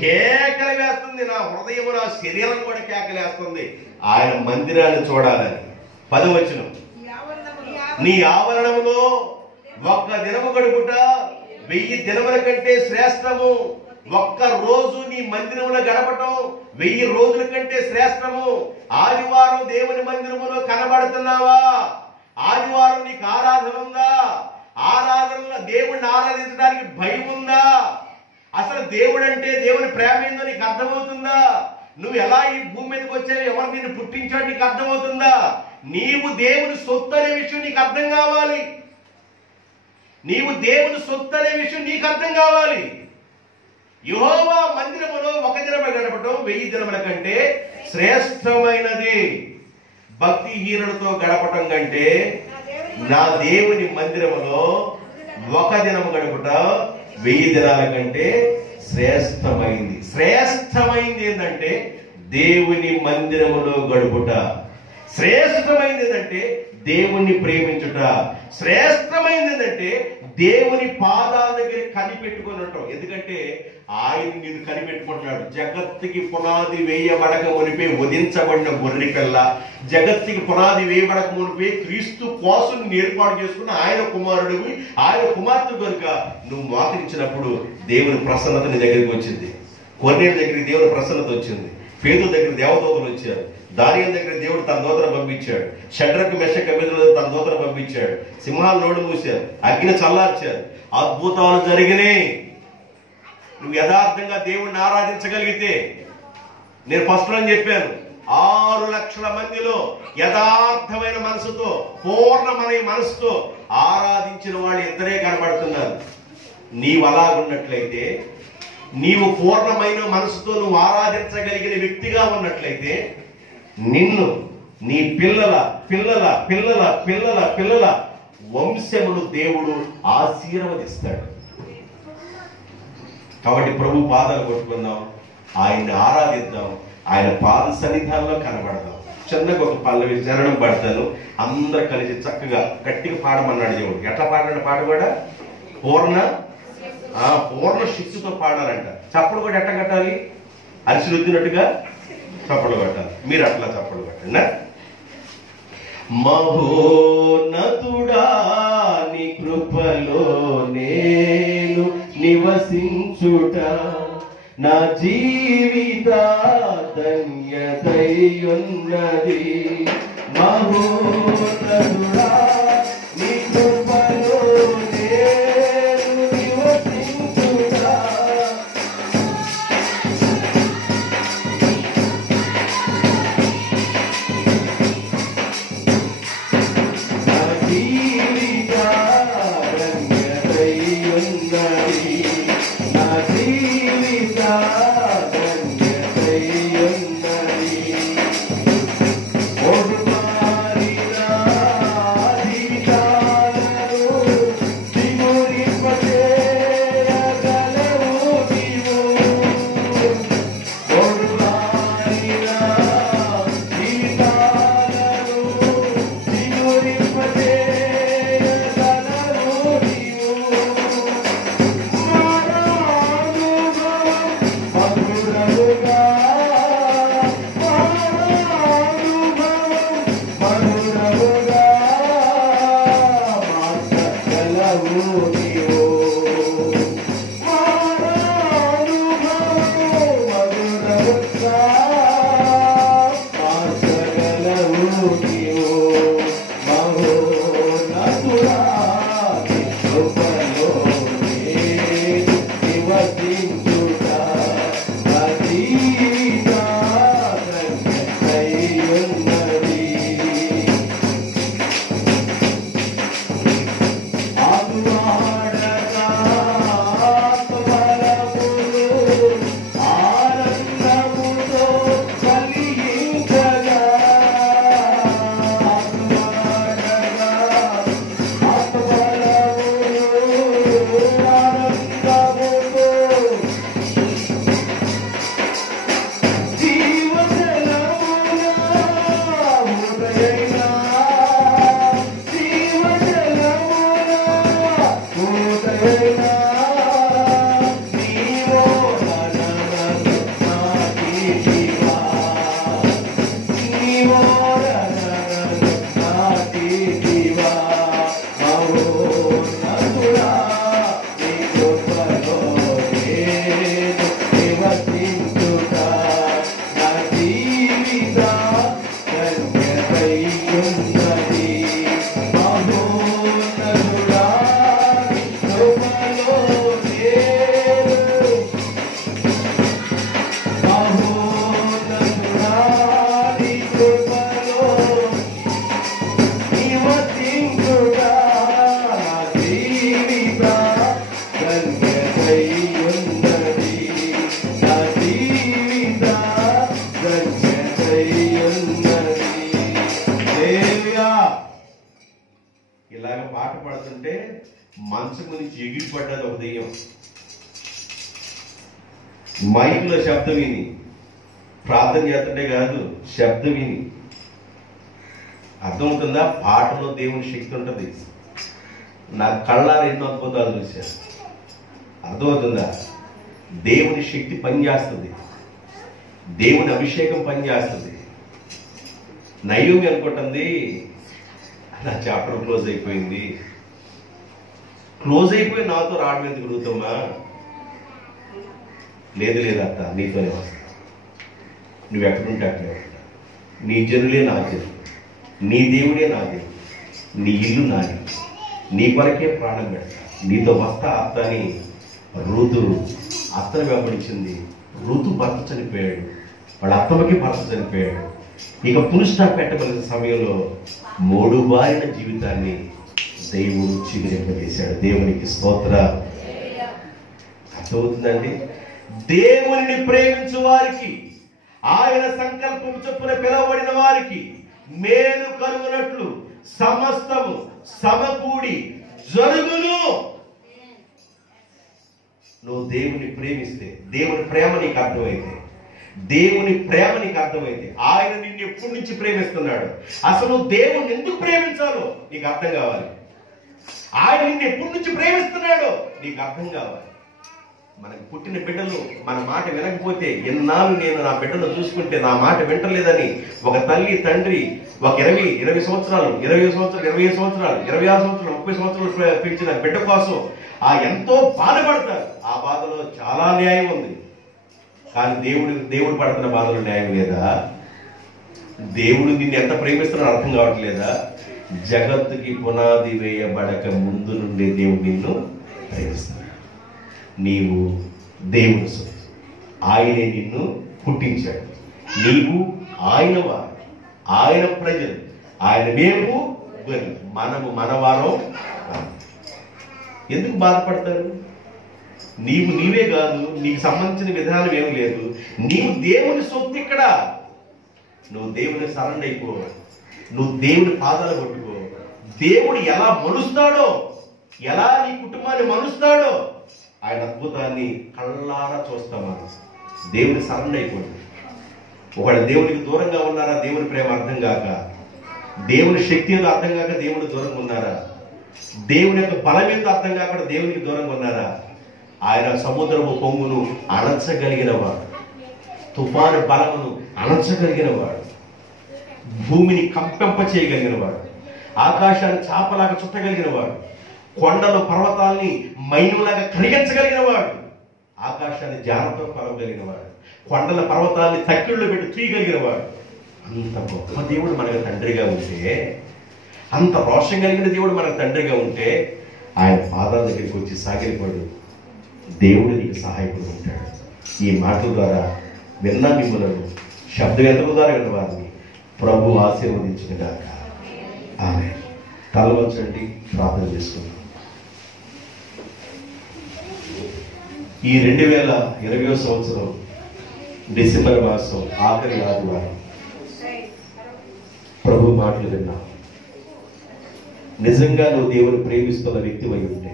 కేకలు వేస్తుంది. నా హృదయము నా శరీరం కూడా కేకలేస్తుంది ఆయన మందిరాన్ని చూడాలని. 10 వచనం. నీ ఆవరణములో ఒక్క దినము గడుపుట 1000 దినముల కంటే శ్రేష్టము. ఒక్క రోజు నీ మందిరములో గడపటం 1000 రోజుల కంటే శ్రేష్టము. ఆదివారం దేవుని మందిరములో కనబడుతున్నావా? ఆదివారం నీకు ఆరాధన ఉందా? ఆరాధనలో దేవుణ్ణి ఆరాధించడానికి భయం ఉందా? అసలు దేవుడు అంటే దేవుని ప్రేమ ఏందో నీకు అర్థమవుతుందా? నువ్వు ఎలా ఈ భూమి మీదకి వచ్చావు, ఎవరు నిన్ను పుట్టించాడు నీకు అర్థమవుతుందా? నీవు దేవుని సొత్తు అనే విషయం నీకు అర్థం కావాలి. నీవు దేవుని సొత్తు అనే విషయం నీకు అర్థం కావాలి. యెహోవా మందిరములో ఒక దినము గడపటం 1000 దినముల కంటే శ్రేష్టమైనది. భక్తిహీనులతో గడపటం కంటే నా దేవుని మందిరములో ఒక దినము గడుపుట 1000 దినాల కంటే శ్రేష్టమైంది. శ్రేష్టమైంది ఏంటంటే దేవుని మందిరములో గడుపుట. శ్రేష్టమైంది ఏంటంటే దేవుణ్ణి ప్రేమించుట. శ్రేష్టమైంది ఏంటంటే దేవుని పాదాల దగ్గర కనిపెట్టుకుని ఉంటాం. ఎందుకంటే ఆయన నేను కనిపెట్టుకుంటున్నాడు. జగత్తుకి పునాది వేయబడక మునిపే వధించబడిన గొర్రె పిల్ల, జగత్తుకి పునాది వేయబడక మునిపే క్రీస్తు కోసం ఏర్పాటు చేసుకున్న ఆయన కుమారుడు, ఆయన కుమార్తె కనుక నువ్వు మోకరించినప్పుడు దేవుని ప్రసన్నత నీ దగ్గరికి వచ్చింది. కొన్నేళ్ళ దగ్గరికి దేవుని ప్రసన్నత వచ్చింది. పేతురు దగ్గర దేవదూతలు వచ్చారు. దానియేలు దగ్గర దేవుడు తన దూతను పంపించాడు. షడ్రకు మెషకు అబేద్నెగో తన దూతను పంపించాడు. సింహాలు నోడు మూశారు, అగ్ని చల్లార్చారు, అద్భుతాలు జరిగినాయి. నువ్వు యథార్థంగా దేవుణ్ణి ఆరాధించగలిగితే, నేను ఫస్ట్ లో చెప్పాను, 6 లక్షల మందిలో యథార్థమైన మనసుతో, పూర్ణమైన మనసుతో ఆరాధించిన వాళ్ళు ఇద్దరే కనబడుతున్నారు. నీవు అలాగున్నట్లయితే, నీవు పూర్ణమైన మనసుతో నువ్వు ఆరాధించగలిగిన వ్యక్తిగా ఉన్నట్లయితే, నిన్ను నీ పిల్లల పిల్లల పిల్లల పిల్లల పిల్లల వంశమును దేవుడు ఆశీర్వదిస్తాడు. కాబట్టి ప్రభు పాదాలు కొట్టుకుందాం, ఆయన్ని ఆరాధిద్దాం, ఆయన పాద సన్నిధానంలో కనబడదాం. చిన్నగా ఒక పల్లవి చరణం పడతాను, అందరు కలిసి చక్కగా గట్టిగా పాడమన్నాడు దేవుడు. ఎట్లా పాడాడు? పాట కూడా పూర్ణ శక్తితో పాడాలంట. చప్పుడు కూడా ఎట్లా కట్టాలి? అరిసి రుద్దినట్టుగా చప్పుడు కట్టాలి. మీరు అట్లా చప్పుడు కట్టండి. మహోన్నతుడా నీ కృపలో నేను నివసించుట నా జీవిత ధన్యతయున్నది. మహోన్నతుడా నీ కృపలో నేను నివసించుట నా జీవిత ధన్యతయున్నది. నా జీవిత ధన్యతయున్నది. పడుకుంటే మంచం నుంచి ఎగిరిపడ్డది ఒక దెయ్యం. మైక్లో శబ్దం విని ప్రార్థన చేస్తుంటే కాదు, శబ్దం విని. అర్థమవుతుందా? పాటలో దేవుని శక్తి ఉంటుంది. నా కళ్ళారా ఎన్నో అద్భుతాలు చూశాను. అర్థమవుతుందా? దేవుని శక్తి పనిచేస్తుంది, దేవుని అభిషేకం పనిచేస్తుంది. నయోమి అనుకుంటుంది, నా చాప్టర్ క్లోజ్ అయిపోయింది. క్లోజ్ అయిపోయి నాతో రావడం ఎందుకు తిరుగుతామా? లేదు లేదు అత్త, నీతోనే వస్తా. నువ్వు ఎక్కడుంటే అక్కడే ఉంటా. నీ జనులే నా జనులు, నీ దేవుడే నా దేవుడు, నీ ఇల్లు నాది, నీ కొరకే ప్రాణం పెడతా, నీతో వస్తా అత్త అని రూతు అత్తను వెంబడించింది. రూతు భర్త చనిపోయాడు, వాళ్ళ అత్తమ్మకి భర్త చనిపోయాడు. ఇక పురుష పెట్టవలసిన సమయంలో మూడు బారిన జీవితాన్ని దేవుడు చిగురింపజేశాడు. దేవునికి స్తోత్ర. అర్థమవుతుందండి? దేవుని ప్రేమించు వారికి, ఆయన సంకల్పం చొప్పున పిలువబడిన వారికి మేలు కలుగునట్లు సమస్తము సమకూడి జరుగును. నువ్వు దేవుని ప్రేమిస్తే, దేవుని ప్రేమ నీకు అర్థమైతే, దేవుని ప్రేమ నీకు అర్థమైతే, ఆయన నిన్ను ఎప్పటి నుంచి ప్రేమిస్తున్నాడు, అసలు దేవుని ఎందుకు ప్రేమించాలో నీకు అర్థం కావాలి. ఆయన నిన్ను ఎప్పటి నుంచి ప్రేమిస్తున్నాడో నీకు అర్థం కావాలి. మనకు పుట్టిన బిడ్డలు మన మాట వినకపోతే, ఎన్నాళ్ళు నేను నా బిడ్డను చూసుకుంటే నా మాట వింటలేదని ఒక తల్లి తండ్రి ఒక 20 సంవత్సరాలు 25 సంవత్సరాలు 26 సంవత్సరాలు 30 సంవత్సరాలు పెంచిన బిడ్డ కోసం ఎంతో బాధపడతారు. ఆ బాధలో చాలా న్యాయం ఉంది. కానీ దేవుడు పడుతున్న బాధలో న్యాయం లేదా? దేవుడు నిన్ను ఎంత ప్రేమిస్తున్నాడో అర్థం కావట్లేదా? జగత్తుకి పునాది వేయబడక ముందు నుండి దేవుడు నిన్ను ప్రేమిస్తున్నాడు. నీవు దేవుని సొత్తు, ఆయనే నిన్ను పుట్టించాడు. నీవు ఆయన వారు, ఆయన ప్రజలు, ఆయన మేము మనము మనవారం. ఎందుకు బాధపడతారు? నీవే కాదు, నీకు సంబంధించిన విధానం ఏమి లేదు. నీవు దేవుని సొత్తు. ఇక్కడ నువ్వు దేవుని సరెండర్ అయిపో, నువ్వు దేవుని పాదాలు పట్టుకో. దేవుడు ఎలా మలుస్తాడో, ఎలా నీ కుటుంబాన్ని మలుస్తాడో ఆయన అద్భుతాన్ని కళ్ళారా చూస్తామా? దేవుని సరెండర్ అయిపోండి. ఒకవేళ దేవునికి దూరంగా ఉన్నారా? దేవుని ప్రేమ అర్థం కాక, దేవుని శక్తి ఏదో అర్థం కాక దేవుడు దూరంగా ఉన్నారా? దేవుని యొక్క బలం ఏదో అర్థం కాకుండా దేవునికి దూరంగా ఉన్నారా? ఆయన సముద్రపు పొంగును అణచగలిగిన వాడు, తుఫాను బలమును అణచగలిగిన వాడు, భూమిని కంపింప చేయగలిగిన వాడు, ఆకాశాన్ని చాపలాగా చుట్టగలిగిన వాడు, కొండలు పర్వతాల్ని మైనులాగా కరిగించగలిగిన వాడు, ఆకాశాన్ని జానతో కొలవగలిగిన వాడు, కొండల పర్వతాల్ని తక్కిళ్ళు పెట్టి తీయగలిగిన వాడు. అంత గొప్ప దేవుడు మనకు తండ్రిగా ఉంటే, అంత రోషం కలిగిన దేవుడు మనకు తండ్రిగా ఉంటే, ఆయన పాదాల దగ్గరికి వచ్చి సాగిలిపడు. దేవుడు నీకు సహాయపడి ఉంటాడు. ఈ మాటల ద్వారా విన్న మిమ్మలను, శబ్దవేత్తల ద్వారా విన్న వారిని ప్రభు ఆశీర్వదించుగాక. ఆమె తల వంచండి, ప్రార్థన చేసుకుందాం. ఈ 2020 సంవత్సరం డిసెంబర్ మాసం ఆఖరి ఆదివారం ప్రభు మాటలు విన్నా. నిజంగా నువ్వు దేవుని ప్రేమిస్తున్న వ్యక్తి అయి ఉంటే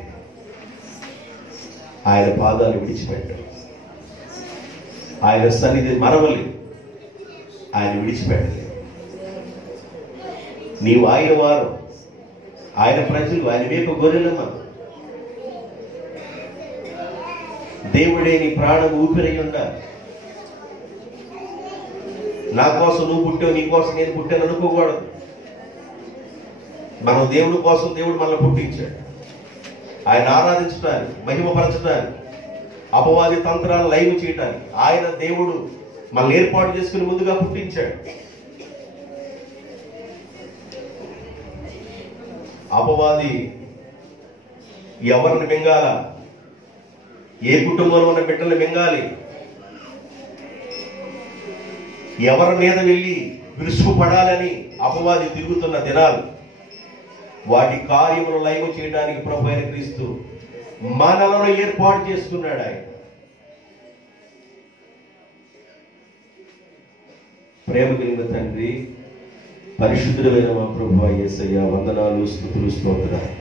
ఆయన పాదాలు విడిచిపెట్టాడు. ఆయన సన్నిధి మరవలేదు, ఆయన విడిచిపెట్టలేదు. నీవు ఆయన వారు, ఆయన ప్రజలు, ఆయన వైపు గొర్రెలమ్మ. దేవుడే నీ ప్రాణం ఊపిరై ఉండాలి. నా కోసం నువ్వు పుట్టావు, నీ కోసం నేను పుట్టాను అనుకోకూడదు. మనం దేవుడి కోసం దేవుడు మనల్ని పుట్టించాడు. ఆయన ఆరాధించడానికి, మహిమపరచడానికి, అపవాది తంత్రాలు లైవ్ చేయడానికి ఆయన దేవుడు మనల్ని ఏర్పాటు చేసుకుని ముందుగా పుట్టించాడు. అపవాది ఎవరిని మింగాల? ఏ కుటుంబంలో ఉన్న బిడ్డలు మింగాలి? ఎవరి మీద వెళ్ళి విరుచుకుపడాలని అపవాది తిరుగుతున్న దినాలు, వాటి కార్యములు లైవ్ చేయడానికి ప్రభు అయిన క్రీస్తు మనలను ఏర్పాటు చేసుకున్నాడు. ఆయన ప్రేమ కలిగిన తండ్రి, పరిశుద్ధుడైన మా ప్రభువా యేసయ్య, వందనాలు, స్తుతులు, స్తోత్రాలు.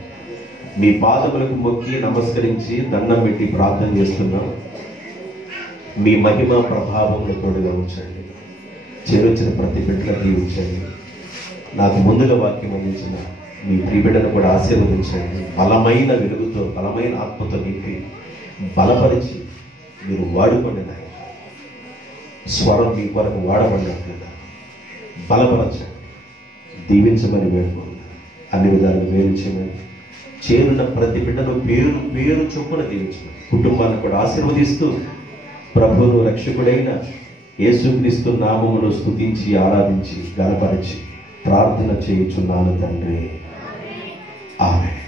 మీ పాదములకు మొక్కి నమస్కరించి దండం పెట్టి ప్రార్థన చేస్తున్నాం. మీ మహిమ ప్రభావంలో తోడుగా ఉంచండి. చేరొచ్చిన ప్రతి బిడ్డను దీవించండి. నాకు ముందుగా వాక్యం అందించిన మీ ప్రియబిడ్డను కూడా ఆశీర్వదించండి. బలమైన వెలుగుతో, బలమైన ఆత్మతో నింపి బలపరిచి మీరు వాడుకోండి. నాయన స్వరం మీ కొరకు వాడబడినట్లుగా బలపరచండి, దీవించమని వేడుకుంటున్నాను. అన్ని విధాలుగా వేరు చేయమని, చేరున్న ప్రతి బిడ్డను పేరు పేరు చొప్పున దీవించమని, కుటుంబాన్ని కూడా ఆశీర్వదిస్తూ ప్రభువును రక్షకుడైన యేసుక్రీస్తు నామమును స్తుతించి ఆరాధించి గణపరిచి ప్రార్థన చేయుచున్నాను తండ్రి. ఆమేన్.